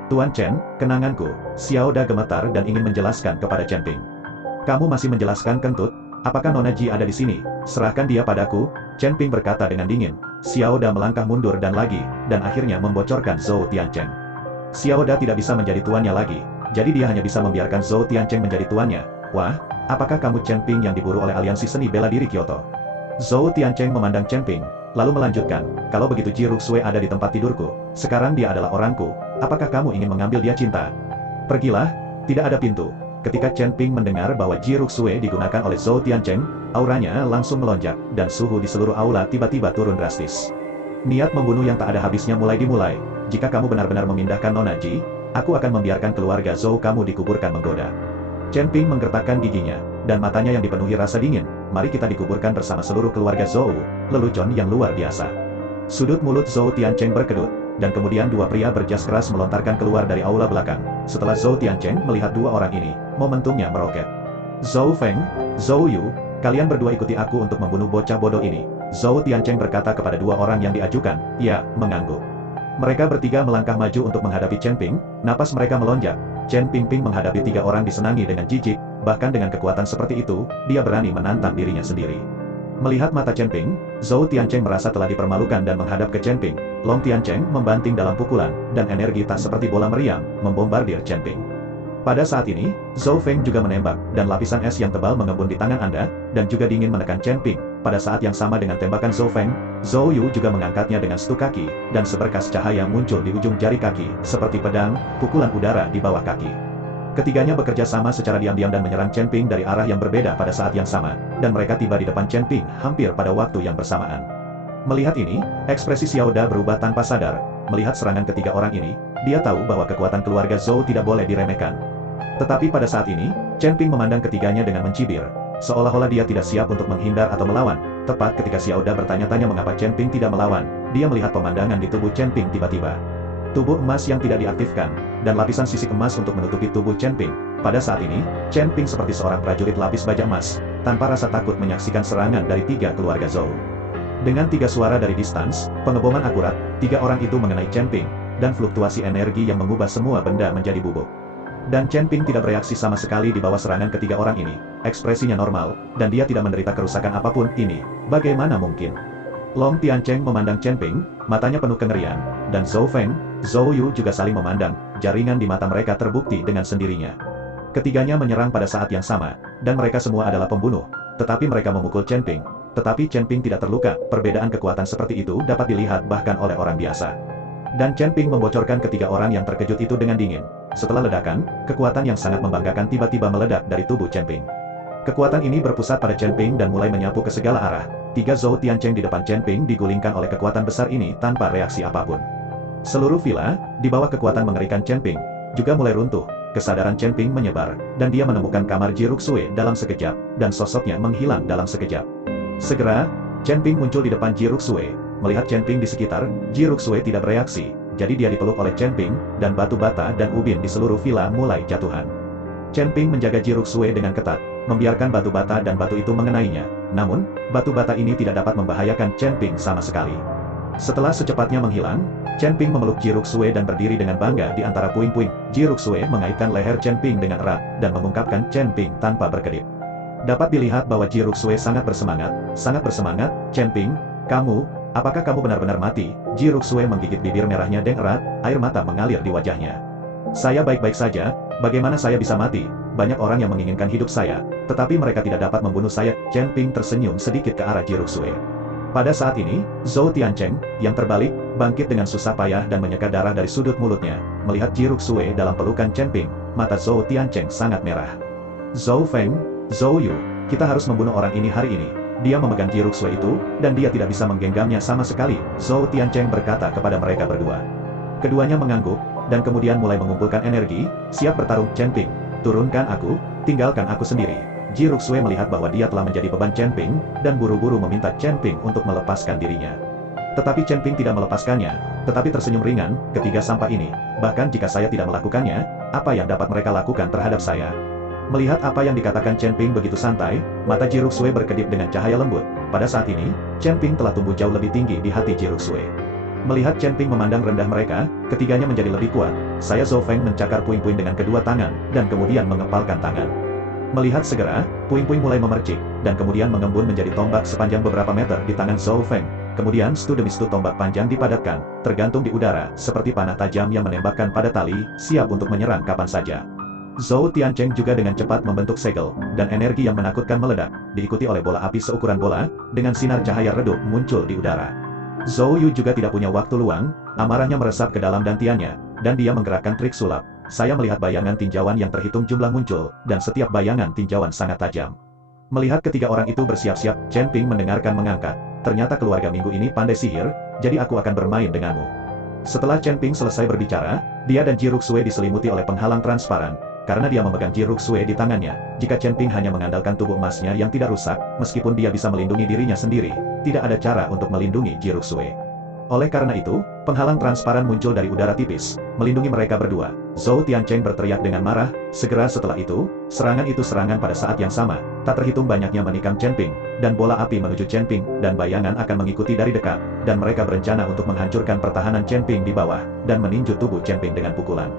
Tuan Chen, kenanganku. Xiao Da gemetar dan ingin menjelaskan kepada Chen Ping. Kamu masih menjelaskan, kentut? Apakah Nona Ji ada di sini? Serahkan dia padaku, Chen Ping berkata dengan dingin. Xiao Da melangkah mundur dan lagi, dan akhirnya membocorkan Zhou Tiancheng. Xiao Da tidak bisa menjadi tuannya lagi, jadi dia hanya bisa membiarkan Zhou Tiancheng menjadi tuannya. Wah, apakah kamu Chen Ping yang diburu oleh Aliansi Seni Bela Diri Kyoto? Zhou Tiancheng memandang Chen Ping, lalu melanjutkan, kalau begitu Ji Ruxue ada di tempat tidurku, sekarang dia adalah orangku, apakah kamu ingin mengambil dia cinta? Pergilah, tidak ada pintu. Ketika Chen Ping mendengar bahwa Ji Ruxue digunakan oleh Zhou Tiancheng, auranya langsung melonjak, dan suhu di seluruh aula tiba-tiba turun drastis. Niat membunuh yang tak ada habisnya mulai dimulai. Jika kamu benar-benar memindahkan Nona Ji, aku akan membiarkan keluarga Zhou kamu dikuburkan menggoda. Chen Ping menggertakkan giginya, dan matanya yang dipenuhi rasa dingin. Mari kita dikuburkan bersama seluruh keluarga Zhou, lelucon yang luar biasa. Sudut mulut Zhou Tiancheng berkedut, dan kemudian dua pria berjas keras melontarkan keluar dari aula belakang. Setelah Zhou Tiancheng melihat dua orang ini, momentumnya meroket. Zhou Feng, Zhou Yu, kalian berdua ikuti aku untuk membunuh bocah bodoh ini. Zhou Tiancheng berkata kepada dua orang yang diajukan, ya, mengangguk. Mereka bertiga melangkah maju untuk menghadapi Chen Ping, napas mereka melonjak. Chen Ping menghadapi tiga orang disenangi dengan jijik, bahkan dengan kekuatan seperti itu, dia berani menantang dirinya sendiri. Melihat mata Chen Ping, Zhou Tiancheng merasa telah dipermalukan dan menghadap ke Chen Ping. Long Tiancheng membanting dalam pukulan, dan energi tak seperti bola meriam, membombardir Chen Ping. Pada saat ini, Zhou Feng juga menembak, dan lapisan es yang tebal mengembun di tangan Anda, dan juga dingin menekan Chen Ping. Pada saat yang sama dengan tembakan Zhou Feng, Zhou Yu juga mengangkatnya dengan satu kaki, dan seberkas cahaya muncul di ujung jari kaki, seperti pedang, pukulan udara di bawah kaki. Ketiganya bekerja sama secara diam-diam dan menyerang Chen Ping dari arah yang berbeda pada saat yang sama, dan mereka tiba di depan Chen Ping hampir pada waktu yang bersamaan. Melihat ini, ekspresi Xiao Da berubah tanpa sadar. Melihat serangan ketiga orang ini, dia tahu bahwa kekuatan keluarga Zhou tidak boleh diremehkan. Tetapi pada saat ini, Chen Ping memandang ketiganya dengan mencibir, seolah-olah dia tidak siap untuk menghindar atau melawan. Tepat ketika Xiao Da bertanya-tanya mengapa Chen Ping tidak melawan, dia melihat pemandangan di tubuh Chen Ping tiba-tiba. Tubuh emas yang tidak diaktifkan, dan lapisan sisik emas untuk menutupi tubuh Chen Ping. Pada saat ini, Chen Ping seperti seorang prajurit lapis baja emas, tanpa rasa takut menyaksikan serangan dari tiga keluarga Zhou. Dengan tiga suara dari distans, pengeboman akurat, tiga orang itu mengenai Chen Ping, dan fluktuasi energi yang mengubah semua benda menjadi bubuk. Dan Chen Ping tidak bereaksi sama sekali di bawah serangan ketiga orang ini, ekspresinya normal, dan dia tidak menderita kerusakan apapun. Ini, bagaimana mungkin? Long Tiancheng memandang Chen Ping, matanya penuh kengerian, dan Zhou Feng, Zhou Yu juga saling memandang, jaringan di mata mereka terbukti dengan sendirinya. Ketiganya menyerang pada saat yang sama, dan mereka semua adalah pembunuh, tetapi mereka memukul Chen Ping. Tetapi Chen Ping tidak terluka, perbedaan kekuatan seperti itu dapat dilihat bahkan oleh orang biasa. Dan Chen Ping membocorkan ketiga orang yang terkejut itu dengan dingin. Setelah ledakan, kekuatan yang sangat membanggakan tiba-tiba meledak dari tubuh Chen Ping. Kekuatan ini berpusat pada Chen Ping dan mulai menyapu ke segala arah. Tiga Zhou Tiancheng di depan Chen Ping digulingkan oleh kekuatan besar ini tanpa reaksi apapun. Seluruh villa, di bawah kekuatan mengerikan Chen Ping, juga mulai runtuh. Kesadaran Chen Ping menyebar, dan dia menemukan kamar Ji Ruxue dalam sekejap, dan sosoknya menghilang dalam sekejap. Segera, Chen Ping muncul di depan Ji Ruxue. Melihat Chen Ping di sekitar, Ji Ruxue tidak bereaksi, jadi dia dipeluk oleh Chen Ping, dan batu bata dan ubin di seluruh villa mulai jatuhan. Chen Ping menjaga Ji Ruxue dengan ketat, membiarkan batu bata dan batu itu mengenainya. Namun, batu bata ini tidak dapat membahayakan Chen Ping sama sekali. Setelah secepatnya menghilang, Chen Ping memeluk Ji Ruxue dan berdiri dengan bangga di antara puing-puing. Ji Ruxue mengaitkan leher Chen Ping dengan erat, dan mengungkapkan Chen Ping tanpa berkedip. Dapat dilihat bahwa Ji Ruxue sangat bersemangat, Chen Ping, apakah kamu benar-benar mati? Ji Ruxue menggigit bibir merahnya dengan erat, air mata mengalir di wajahnya. Saya baik-baik saja, bagaimana saya bisa mati? Banyak orang yang menginginkan hidup saya, tetapi mereka tidak dapat membunuh saya. Chen Ping tersenyum sedikit ke arah Ji Ruxue. Pada saat ini, Zhou Tiancheng, yang terbalik, bangkit dengan susah payah dan menyeka darah dari sudut mulutnya. Melihat Ji Ruxue dalam pelukan Chen Ping, mata Zhou Tiancheng sangat merah. Zhou Feng, Zhou Yu, kita harus membunuh orang ini hari ini. Dia memegang Ji Ruxue itu, dan dia tidak bisa menggenggamnya sama sekali. Zhou Tiancheng berkata kepada mereka berdua. Keduanya mengangguk, dan kemudian mulai mengumpulkan energi, siap bertarung. Chen Ping, turunkan aku, tinggalkan aku sendiri. Ji Ruxue melihat bahwa dia telah menjadi beban Chen Ping, dan buru-buru meminta Chen Ping untuk melepaskan dirinya. Tetapi Chen Ping tidak melepaskannya, tetapi tersenyum ringan, ketiga sampah ini, bahkan jika saya tidak melakukannya, apa yang dapat mereka lakukan terhadap saya? Melihat apa yang dikatakan Chen Ping begitu santai, mata Ji Ruxue berkedip dengan cahaya lembut. Pada saat ini, Chen Ping telah tumbuh jauh lebih tinggi di hati Ji Ruxue. Melihat Chen Ping memandang rendah mereka, ketiganya menjadi lebih kuat. Saya Zhou Feng mencakar puing-puing dengan kedua tangan, dan kemudian mengepalkan tangan. Melihat segera, puing-puing mulai memercik, dan kemudian mengembun menjadi tombak sepanjang beberapa meter di tangan Zhou Feng. Kemudian satu demi satu tombak panjang dipadatkan, tergantung di udara, seperti panah tajam yang menembakkan pada tali, siap untuk menyerang kapan saja. Zhou Tiancheng juga dengan cepat membentuk segel, dan energi yang menakutkan meledak, diikuti oleh bola api seukuran bola, dengan sinar cahaya redup muncul di udara. Zhou Yu juga tidak punya waktu luang, amarahnya meresap ke dalam dantiannya, dan dia menggerakkan trik sulap. Saya melihat bayangan tinjauan yang terhitung jumlah muncul, dan setiap bayangan tinjauan sangat tajam. Melihat ketiga orang itu bersiap-siap, Chen Ping mendengarkan mengangkat. Ternyata keluarga Minggu ini pandai sihir, jadi aku akan bermain denganmu. Setelah Chen Ping selesai berbicara, dia dan Ji Ruxue diselimuti oleh penghalang transparan. Karena dia memegang Ji Ruxue di tangannya, jika Chen Ping hanya mengandalkan tubuh emasnya yang tidak rusak, meskipun dia bisa melindungi dirinya sendiri, tidak ada cara untuk melindungi Ji Ruxue. Oleh karena itu, penghalang transparan muncul dari udara tipis, melindungi mereka berdua. Zhou Tiancheng berteriak dengan marah. Segera setelah itu serangan pada saat yang sama, tak terhitung banyaknya menikam Chen Ping, dan bola api menuju Chen Ping, dan bayangan akan mengikuti dari dekat, dan mereka berencana untuk menghancurkan pertahanan Chen Ping di bawah, dan meninju tubuh Chen Ping dengan pukulan.